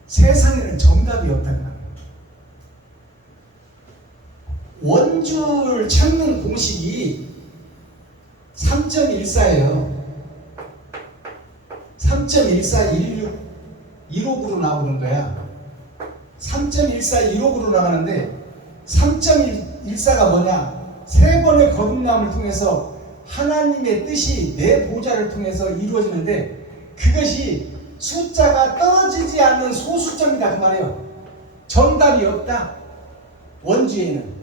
세상에는 정답이 없다는 말이에요. 원주를 찾는 공식이 3.14예요. 3.1416 1옥으로 나오는 거야. 3.14 1옥으로 나가는데 3.14가 뭐냐? 3번의 거듭남을 통해서 하나님의 뜻이 내 보좌를 통해서 이루어지는데 그것이 숫자가 떨어지지 않는 소수점이다 그 말이에요. 정답이 없다. 원주에는.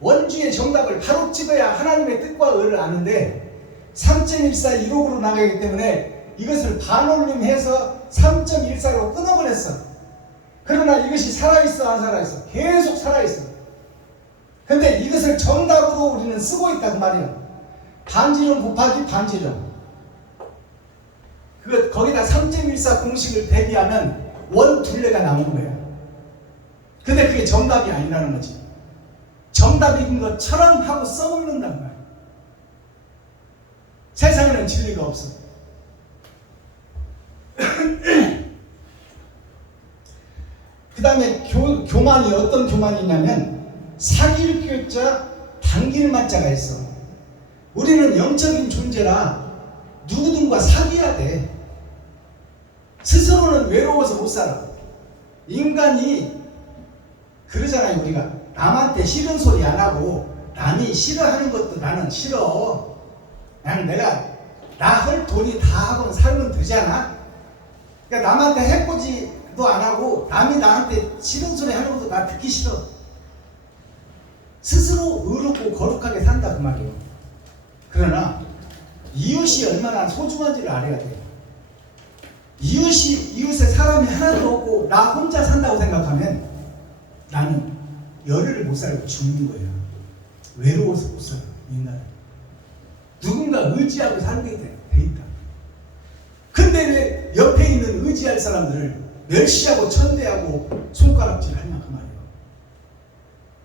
원주의 정답을 바로 찍어야 하나님의 뜻과 의를 아는데 3.14 1옥으로 나가기 때문에 이것을 반올림해서 3.14로 끊어버렸어. 그러나 이것이 살아있어 안 살아있어? 계속 살아있어. 근데 이것을 정답으로 우리는 쓰고 있다 그 말이에요. 반지름 곱하기 반지름. 거기다 3.14 공식을 대비하면 원둘레가 나오는 거예요. 근데 그게 정답이 아니라는 거지. 정답인 것처럼 하고 써먹는단 말이에요. 세상에는 진리가 없어. 그 다음에 교만이 어떤 교만이냐면 사귈 교자, 당길 만자가 있어. 우리는 영적인 존재라 누구든가 사귀어야 돼. 스스로는 외로워서 못 살아. 인간이 그러잖아요. 우리가 남한테 싫은 소리 안 하고 남이 싫어하는 것도 나는 싫어. 그냥 내가 나 할 돈이 다 하고 살면 되잖아. 그러니까 남한테 해코지도 안 하고 남이 나한테 싫은 소리 하는 것도 나 듣기 싫어. 스스로 의롭고 거룩하게 산다 그 말이에요. 그러나 이웃이 얼마나 소중한지를 알아야 돼. 이웃에 사람이 하나도 없고 나 혼자 산다고 생각하면 나는 열흘을 못 살고 죽는 거예요. 외로워서 못 살아. 인간은 누군가 의지하고 살게 돼 있다. 근데 왜 옆에 있는 의지할 사람들을 멸시하고 천대하고 손가락질 하냐 그 말이에요.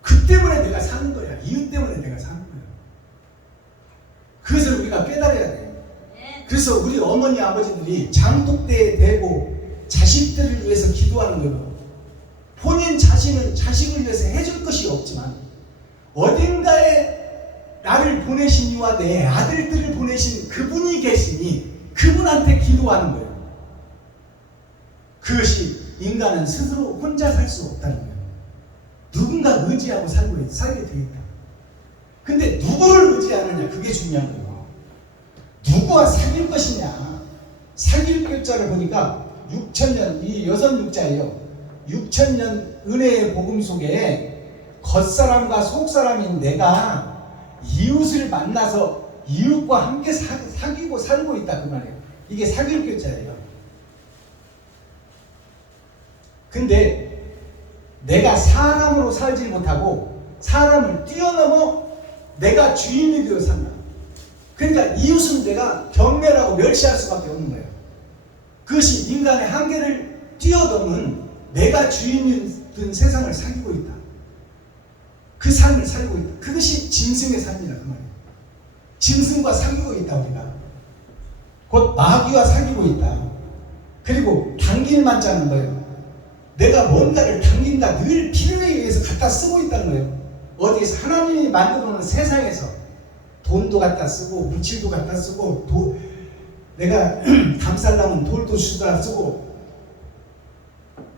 그 때문에 내가 사는 거야. 이웃 때문에 내가 사는 거야. 그것을 우리가 깨달아야 돼. 그래서 우리 어머니 아버지들이 장독대에 대고 자식들을 위해서 기도하는 거예요. 본인 자신은 자식을 위해서 해줄 것이 없지만 어딘가에 나를 보내신 이와 내 아들들을 보내신 그분이 계시니 그분한테 기도하는 거예요. 그것이 인간은 스스로 혼자 살 수 없다는 거예요. 누군가 의지하고 살게 되어 있다. 근데 누구를 의지하느냐 그게 중요한 거예요. 누구와 사귈 것이냐. 사귈 글자를 보니까 6,000년 이 여섯 육자예요. 6,000년 은혜의 복음 속에 겉사람과 속사람인 내가 이웃을 만나서 이웃과 함께 사귀고 살고 있다 그 말이에요. 이게 사귈 글자예요. 근데 내가 사람으로 살지 못하고 사람을 뛰어넘어 내가 주인이 되어 산다. 그러니까 이웃은 내가 경멸하고 멸시할 수밖에 없는 거예요. 그것이 인간의 한계를 뛰어넘은 내가 주인이 된 세상을 살고 있다. 그 삶을 살고 있다. 그것이 짐승의 삶이라 그 말이에요. 짐승과 사귀고 있다 우리가. 곧 마귀와 사귀고 있다. 그리고 당길만 짜는 거예요. 내가 뭔가를 당긴다. 늘 필요에 의해서 갖다 쓰고 있다는 거예요. 어디에서 하나님이 만들어 놓은 세상에서 돈도 갖다 쓰고 물질도 갖다 쓰고 내가 감싸려면 돌도 주다 쓰고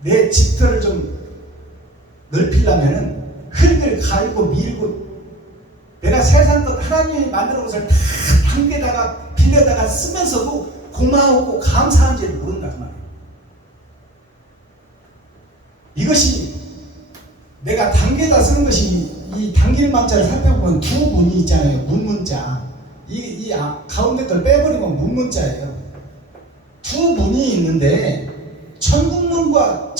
내 집터를 좀 넓히려면은 흙을 갈고 밀고 내가 세상 것 하나님이 만들어 놓은 것을 다 당겨다가 빌려다가 쓰면서도 고마우고 감사한지를 모른다 그 말이에요. 이것이 내가 당겨다 쓰는 것이 이 당길 만자를 살펴보면 두 문이 있잖아요. 문문자. 이 가운데 걸 빼버리면 문문자예요. 두 문이 있는데 천국문과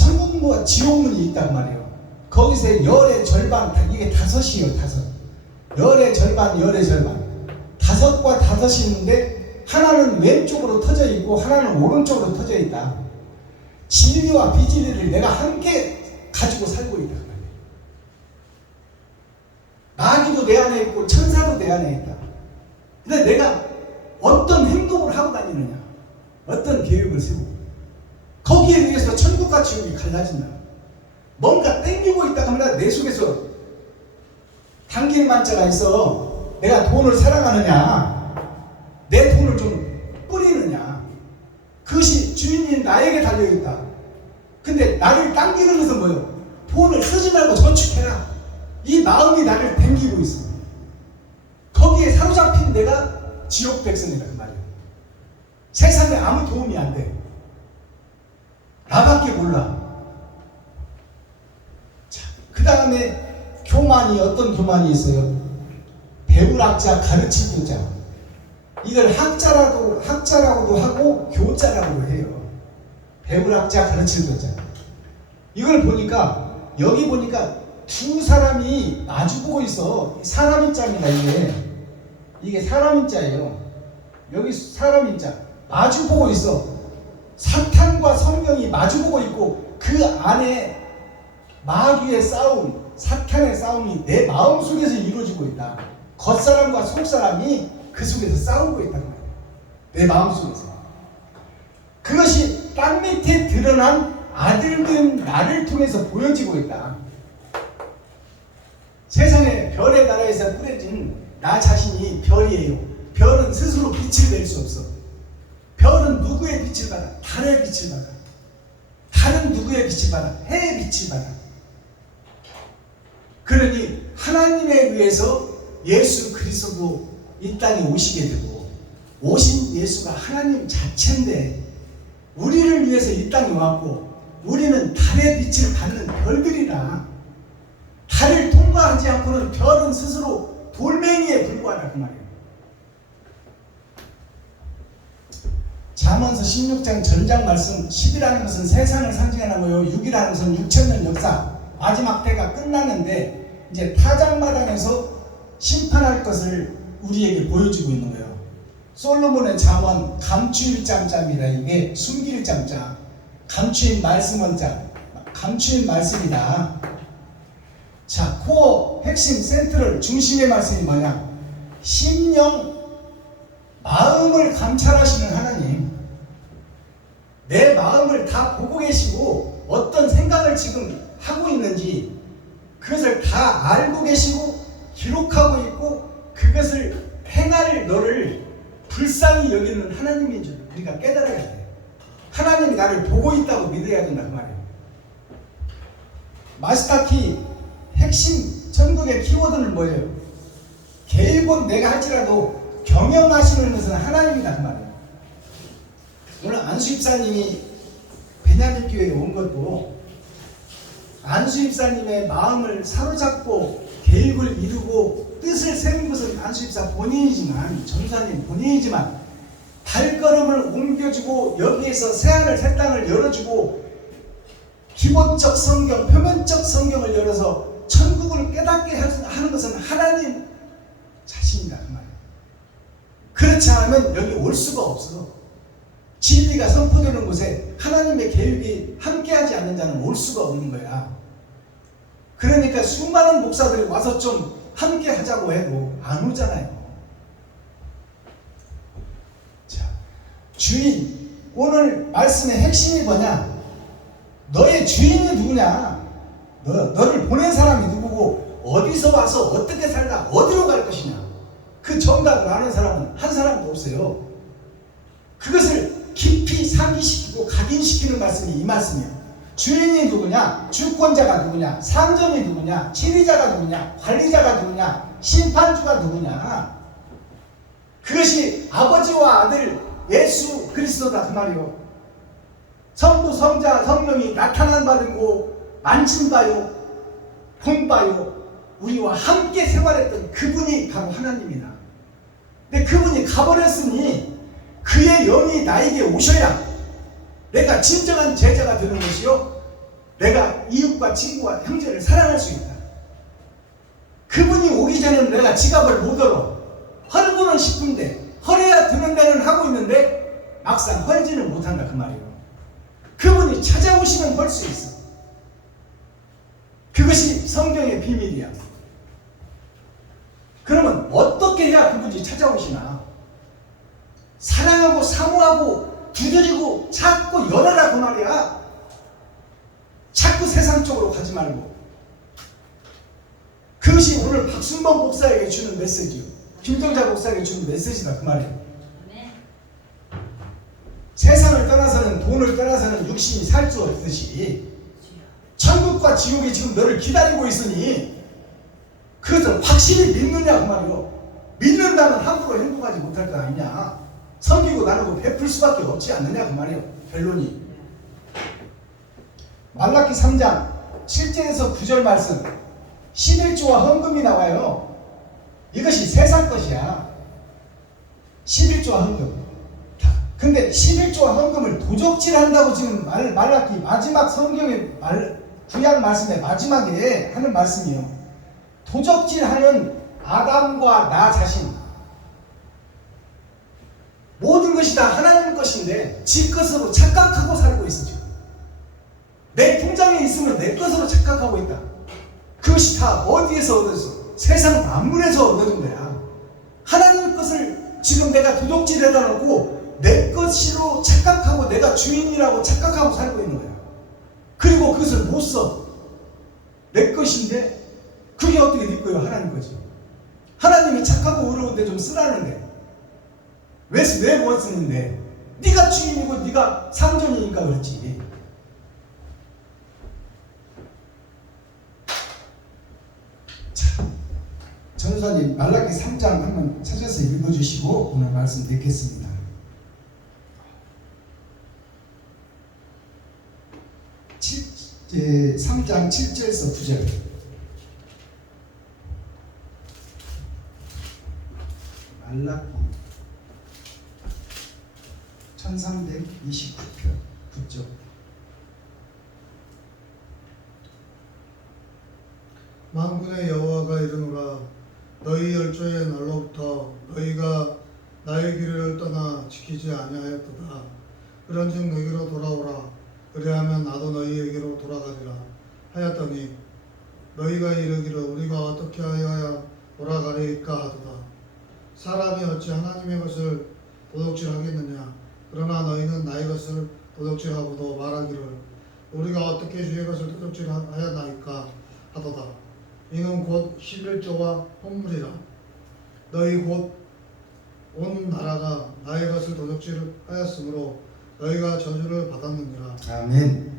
지옥문이 있단 말이에요. 거기서 열의 절반, 이게 다섯이에요. 다섯. 열의 절반. 다섯과 다섯이 있는데 하나는 왼쪽으로 터져 있고 하나는 오른쪽으로 터져 있다. 진리와 비진리를 내가 함께 가지고 살고 있다. 마귀도 내 안에 있고 천사도 내 안에 있다. 근데 내가 어떤 행동을 하고 다니느냐, 어떤 계획을 세우고 거기에 의해서 천국과 지옥이 갈라진다. 뭔가 땡기고 있다 하면 내 속에서 당길 만자가 있어. 내가 돈을 사랑하느냐, 내 돈을 좀 뿌리느냐, 그것이 주인인 나에게 달려있다. 근데 나를 당기는 것은 뭐예요? 돈을 쓰지 말고 저축해라. 이 마음이 나를 당기고 있어. 거기에 사로잡힌 내가 지옥 백성이다 그 말이에요. 세상에 아무 도움이 안 돼. 나밖에 몰라. 자, 그 다음에 교만이 어떤 교만이 있어요? 배울 학자, 가르칠 교자. 이걸 학자라고도 하고 교자라고도 해요. 배울 학자, 가르칠 교자. 이걸 보니까 여기 보니까 두 사람이 마주보고 있어. 사람인자입니다. 이게 사람인자예요. 여기 사람인자 마주보고 있어. 사탄과 성령이 마주보고 있고 그 안에 마귀의 싸움, 사탄의 싸움이 내 마음속에서 이루어지고 있다. 겉사람과 속사람이 그 속에서 싸우고 있다는 거예요. 내 마음속에서. 그것이 땅 밑에 드러난 아들된 나를 통해서 보여지고 있다. 세상의 별의 나라에서 뿌려진 나 자신이 별이에요. 별은 스스로 빛을 낼 수 없어. 별은 누구의 빛을 받아? 달의 빛을 받아. 달은 누구의 빛을 받아? 해의 빛을 받아. 그러니 하나님에 의해서 예수 그리스도도 이 땅에 오시게 되고 오신 예수가 하나님 자체인데 우리를 위해서 이 땅에 왔고 우리는 달의 빛을 받는 별들이라 달을 통과하지 않고는 별은 스스로 돌멩이에 불과하다 그 말이에요. 잠언서 16장 전장 말씀 10이라는 것은 세상을 상징하는 거요. 6이라는 것은 6천년 역사 마지막 때가 끝났는데 이제 타작마당에서 심판할 것을 우리에게 보여주고 있는 거예요. 솔로몬의 잠언 감추일 짬짬이라 이게 숨길 짬짬 감추인 말씀은 짬 감추인 말씀이다. 자, 코어 핵심 센트럴 중심의 말씀이 뭐냐? 심령 마음을 감찰하시는 하나님, 내 마음을 다 보고 계시고 어떤 생각을 지금 하고 있는지 그것을 다 알고 계시고 기록하고 있고 그것을 행할 너를 불쌍히 여기는 하나님인 줄 우리가 깨달아야 돼. 하나님이 나를 보고 있다고 믿어야 된다 그 말이에요. 마스터키 핵심 천국의 키워드는 뭐예요? 계획은 내가 할지라도 경영하시는 것은 하나님이다 그 말이에요. 오늘 안수 집사님이 베냐민 교회에 온 것도 안수 집사님의 마음을 사로잡고 계획을 이루고 뜻을 세운 것은 안수 집사 본인이지만 전사님 본인이지만 발걸음을 옮겨주고 여기에서 새하늘 새 땅을 열어주고 기본적 성경, 표면적 성경을 열어서 천국을 깨닫게 하는 것은 하나님 자신이다 그 말이에요. 그렇지 않으면 여기 올 수가 없어. 진리가 선포되는 곳에 하나님의 계획이 함께하지 않는 자는 올 수가 없는 거야. 그러니까 수많은 목사들이 와서 좀 함께 하자고 해도 안 오잖아요. 자, 주인, 오늘 말씀의 핵심이 뭐냐? 너의 주인이 누구냐? 너를 보낸 사람이 누구고 어디서 와서 어떻게 살다 어디로 갈 것이냐? 그 정답을 아는 사람은 한 사람도 없어요. 그것을 깊이 상기시키고 각인시키는 말씀이 이 말씀이에요. 주인이 누구냐? 주권자가 누구냐? 상점이 누구냐? 지휘자가 누구냐? 관리자가 누구냐? 심판주가 누구냐? 그것이 아버지와 아들 예수 그리스도다 그 말이요. 성부 성자 성령이 나타난 바되고 만진 바요 본 바요 우리와 함께 생활했던 그분이 바로 하나님이다. 근데 그분이 가버렸으니 그의 영이 나에게 오셔야 내가 진정한 제자가 되는 것이요 내가 이웃과 친구와 형제를 사랑할 수 있다. 그분이 오기 전에는 내가 지갑을 못 열어. 헐고는 싶은데 헐어야 드는 데는 하고 있는데 막상 헐지는 못한다 그 말이에요. 그분이 찾아오시면 헐 수 있어. 그것이 성경의 비밀이야. 그러면 어떻게 해야 그분이 찾아오시나? 사랑하고 사모하고 두드리고 찾고 열어라 그 말이야. 자꾸 세상 쪽으로 가지 말고. 그것이 오늘 박순범 목사에게 주는 메시지요. 김정자 목사에게 주는 메시지다 그 말이에요. 세상을 떠나서는 돈을 떠나서는 육신이 살 수 없듯이 천국과 지옥이 지금 너를 기다리고 있으니 그것을 확실히 믿느냐 그 말이요. 믿는다면 함부로 행복하지 못할 거 아니냐. 섬기고 나누고 베풀 수밖에 없지 않느냐 그 말이요. 결론이 말라기 3장 7절에서 9절 말씀 11조와 헌금이 나와요. 이것이 세상 것이야. 11조와 헌금. 근데 11조와 헌금을 도적질한다고 지금 말라기 마지막 성경의 구약 말씀의 마지막에 하는 말씀이에요. 도적질하는 아담과 나 자신 모든 것이 다 하나님 것인데 지 것으로 착각하고 살고 있어. 지금 내 통장에 있으면 내 것으로 착각하고 있다. 그것이 다 어디에서 얻었어? 세상 만물에서 얻어진 거야. 하나님 것을 지금 내가 도둑질해다 놓고 내 것으로 착각하고 내가 주인이라고 착각하고 살고 있는 거야. 그리고 그것을 못 써. 내 것인데 그게 어떻게 네 거예요? 하나님 거지. 하나님이 착하고 의로운데 좀 쓰라는데 왜 못 쓰는데? 네가 주인이고 네가 상전이니까 그렇지. 자, 전도사님 말라기 3장 한번 찾아서 읽어주시고 오늘 말씀 듣겠습니다. 이제 3장 7절에서 9절. 말라기 1329편 9쪽. 만군의 여호와가 이르노라 너희 열조의 날로부터 너희가 나의 길을 떠나 지키지 아니하였도다. 그런즉 너희로 돌아오라. 그리하면 나도 너희에게로 돌아가리라 하였더니 너희가 이르기를 우리가 어떻게 하여야 돌아가리까 하도다. 사람이 어찌 하나님의 것을 도둑질하겠느냐. 그러나 너희는 나의 것을 도둑질하고도 말하기를 우리가 어떻게 주의 것을 도둑질하였나이까 하도다. 이는 곧 11조와 혼물이라. 너희 곧 온 나라가 나의 것을 도둑질하였으므로 너희가 저주를 받았느니라. 아멘.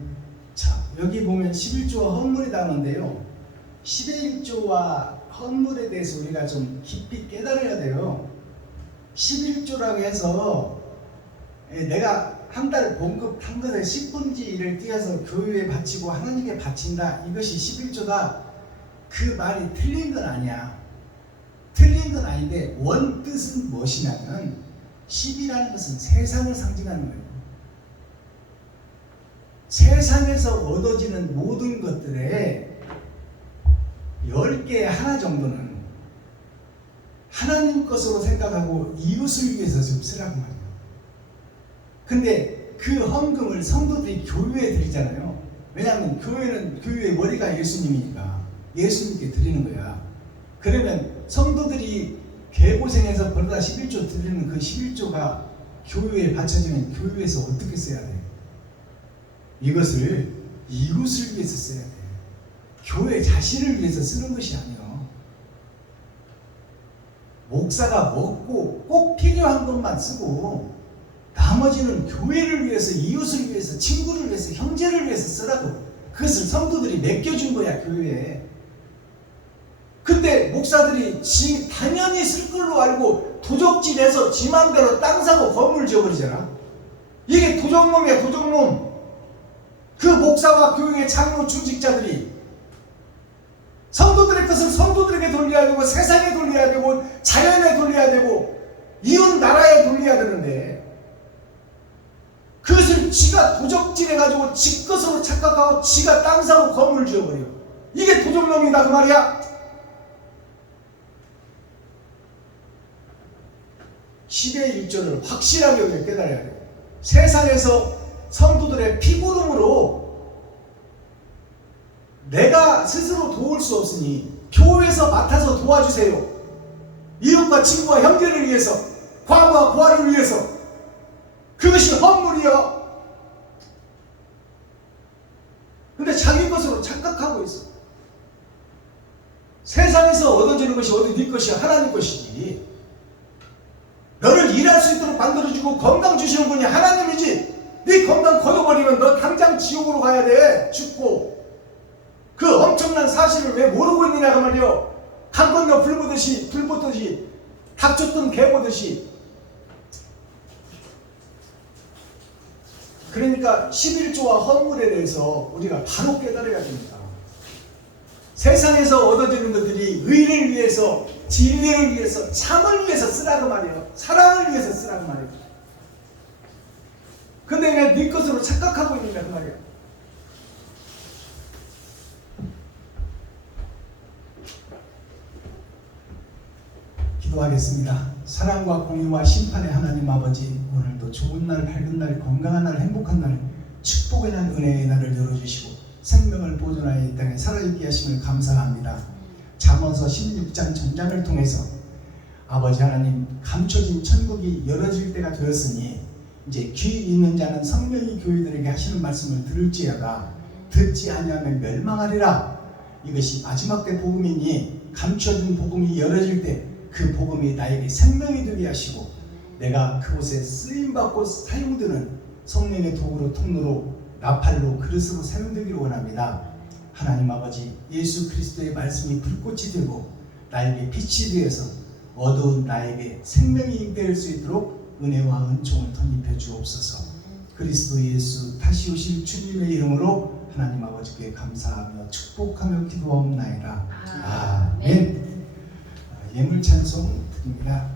자, 여기 보면 11조와 헌물이 나오는데요. 11조와 헌물에 대해서 우리가 좀 깊이 깨달아야 돼요. 11조라고 해서 내가 한 달 봉급한 것을 10분지 1을 띄어서 교회에 바치고 하나님께 바친다. 이것이 11조다. 그 말이 틀린 건 아니야. 틀린 건 아닌데 원 뜻은 무엇이냐면 10이라는 것은 세상을 상징하는 거예요. 세상에서 얻어지는 모든 것들에 10개의 하나 정도는 하나님 것으로 생각하고 이웃을 위해서 좀 쓰라고 말이에요. 근데 그 헌금을 성도들이 교회에 드리잖아요. 왜냐하면 교회의 머리가 예수님이니까 예수님께 드리는 거야. 그러면 성도들이 개고생해서 벌다 11조 드리는 그 11조가 교회에 바쳐지면 교회에서 어떻게 써야 돼? 이것을 이웃을 위해서 써야 돼. 교회 자신을 위해서 쓰는 것이 아니에요. 목사가 먹고 꼭 필요한 것만 쓰고 나머지는 교회를 위해서, 이웃을 위해서, 친구를 위해서, 형제를 위해서 쓰라고. 그것을 성도들이 맡겨준 거야, 교회에. 근데 목사들이 당연히 쓸 걸로 알고 도적질해서 지 맘대로 땅 사고 건물 지어버리잖아. 이게 도적놈이야, 도적놈. 그 목사와 교회의 장로 중직자들이 성도들의 것을 성도들에게 돌려야 되고, 세상에 돌려야 되고, 자연에 돌려야 되고, 이웃 나라에 돌려야 되는데 그것을 지가 도적질해가지고 지 것으로 착각하고 지가 땅 사고 건물 지어버려. 이게 도적놈이다 그 말이야. 10의 1조를 확실하게 우리가 깨달아야 돼요. 세상에서 성도들의 피부름으로 내가 스스로 도울 수 없으니 교회에서 맡아서 도와주세요. 이웃과 친구와 형제를 위해서, 과부와 고아를 위해서. 그것이 헌물이요. 근데 자기 것으로 착각하고 있어. 세상에서 얻어지는 것이 어디 네 것이야? 하나님 것이지. 너를 일할 수 있도록 만들어주고 건강 주시는 분이 하나님이지. 네 건강 거둬버리면 너 당장 지옥으로 가야 돼. 죽고. 그 엄청난 사실을 왜 모르고 있느냐 그 말이요. 강 건너 불 보듯이 닭 쫓던 개 보듯이. 그러니까 11조와 헌물에 대해서 우리가 바로 깨달아야 됩니다. 세상에서 얻어지는 것들이 의를 위해서, 진리를 위해서, 참을 위해서 쓰라고 말이에요. 사랑을 위해서 쓰라고 말이에요. 근데 왜 네 것으로 착각하고 있느냐 그 말이에요. 기도하겠습니다. 사랑과 공유와 심판의 하나님 아버지, 오늘도 좋은 날, 밝은 날, 건강한 날, 행복한 날, 축복의 날, 은혜의 날을 열어주시고 생명을 보존하여 이 땅에 살아있게 하심을 감사합니다. 잠언서 16장 전장을 통해서 아버지 하나님, 감춰진 천국이 열어질 때가 되었으니 이제 귀 있는 자는 성령이 교회들에게 하시는 말씀을 들을지어다. 듣지 아니하면 멸망하리라. 이것이 마지막 때 복음이니 감춰진 복음이 열어질 때 그 복음이 나에게 생명이 되게 하시고 내가 그곳에 쓰임받고 사용되는 성령의 도구로, 통로로, 나팔로, 그릇으로 사용되기를 원합니다. 하나님 아버지, 예수 그리스도의 말씀이 불꽃이 되고 나에게 빛이 되어서 어두운 나에게 생명이 될 수 있도록 은혜와 은총을 덧입혀 주옵소서. 그리스도 예수 다시 오실 주님의 이름으로 하나님 아버지께 감사하며 축복하며 기도하옵나이다. 아멘. 예물 찬송 드립니다.